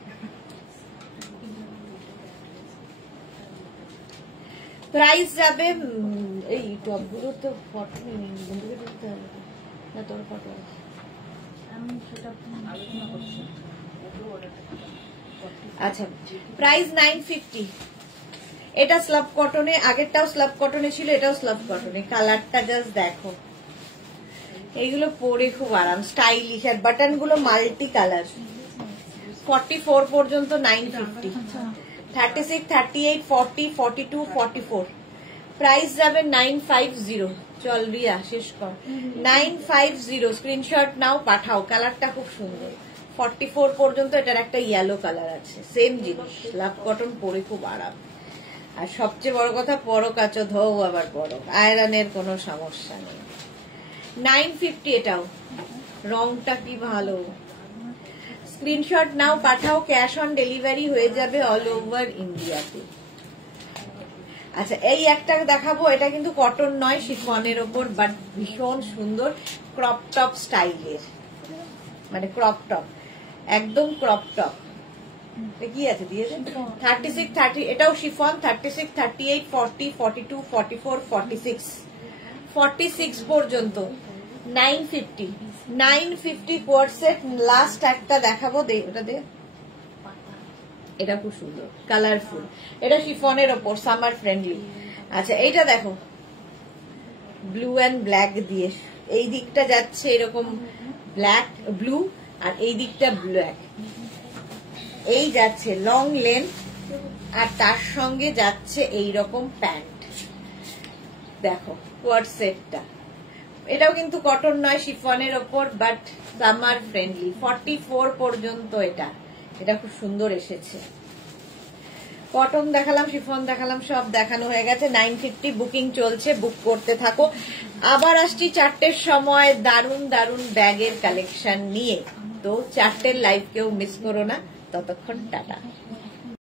প্রাইস যাবে, এই টপগুলো তো ফটো বন্ধুকে দেখতে হবে না, তোর ফটো আছে আমি সেটা আলোচনা করছি। আচ্ছা, প্রাইস 950। এটা স্লাব কটনে, আগেরটাও স্লাব কটনে ছিল, এটাও স্লাব কটনে। কালারটা জাস্ট দেখো, এইগুলো পরে খুব আরাম, স্টাইলিশ। আর বাটন গুলো মাল্টি কালার। 44 পর্যন্ত 950। 36, 38, 40, 42, 44 প্রাইস যাবে 950। চল রিয়া শেষ কর। 950 স্ক্রিনশট নাও, পাঠাও। কালারটা খুব সুন্দর। 44 পর্যন্ত এটার একটা ইয়েলো কালার আছে, সেম জিনিস। লাভ কটন পরে খুব আরাম। আর সবচেয়ে বড় কথা, পরো কাচো ধোও আবার পরো, আয়রনের কোনো সমস্যা নেই। 950 এটাও, রংটা কি ভালো। স্ক্রিনশট নাও, পাঠাও, ক্যাশ অন ডেলিভারি হয়ে যাবে অল ওভার ইন্ডিয়াতে। আচ্ছা, এই একটা দেখাবো, এটা কিন্তু কটন নয়, শিফনের ওপর, বাট ভীষণ সুন্দর। ক্রপ টপ স্টাইলের, মানে ক্রপ টপ, একদম ক্রপ টপ। কি আছে দিয়েছে 36, 30, এটাও শিফন। 36, 38, 40, 42, 44, 46 46 পর্যন্ত 950। 950 কোয়ার্ড সেট। লাস্ট একটা দেখাবো, ওটা দে। এটা খুব সুন্দর, কালারফুল। এটা শিফনের ওপর, সামার ফ্রেন্ডলি। আচ্ছা, এইটা দেখো, ব্লু অ্যান্ড ব্ল্যাক দিয়ে। এই দিকটা যাচ্ছে এরকম ব্ল্যাক ব্লু, আর এই দিকটা ব্ল্যাক। এই যাচ্ছে লং লেন্থ, আর তার সঙ্গে যাচ্ছে এইরকম প্যান্ট। দেখো কোয়ার্ড সেটটা, এটাও কিন্তু কটন নয়, শিফনের ওপর, বাট সামার ফ্রেন্ডলি। 44 পর্যন্ত এটা খুব সুন্দর এসেছে। কটন দেখালাম, শিফন দেখালাম, সব দেখানো হয়ে গেছে। 950 বুকিং চলছে, বুক করতে থাকো। আবার আসছি 4টের সময় দারুন দারুন ব্যাগের কালেকশন নিয়ে। তো 4টের লাইভ কেউ মিস করো না। ততক্ষণ টাটা।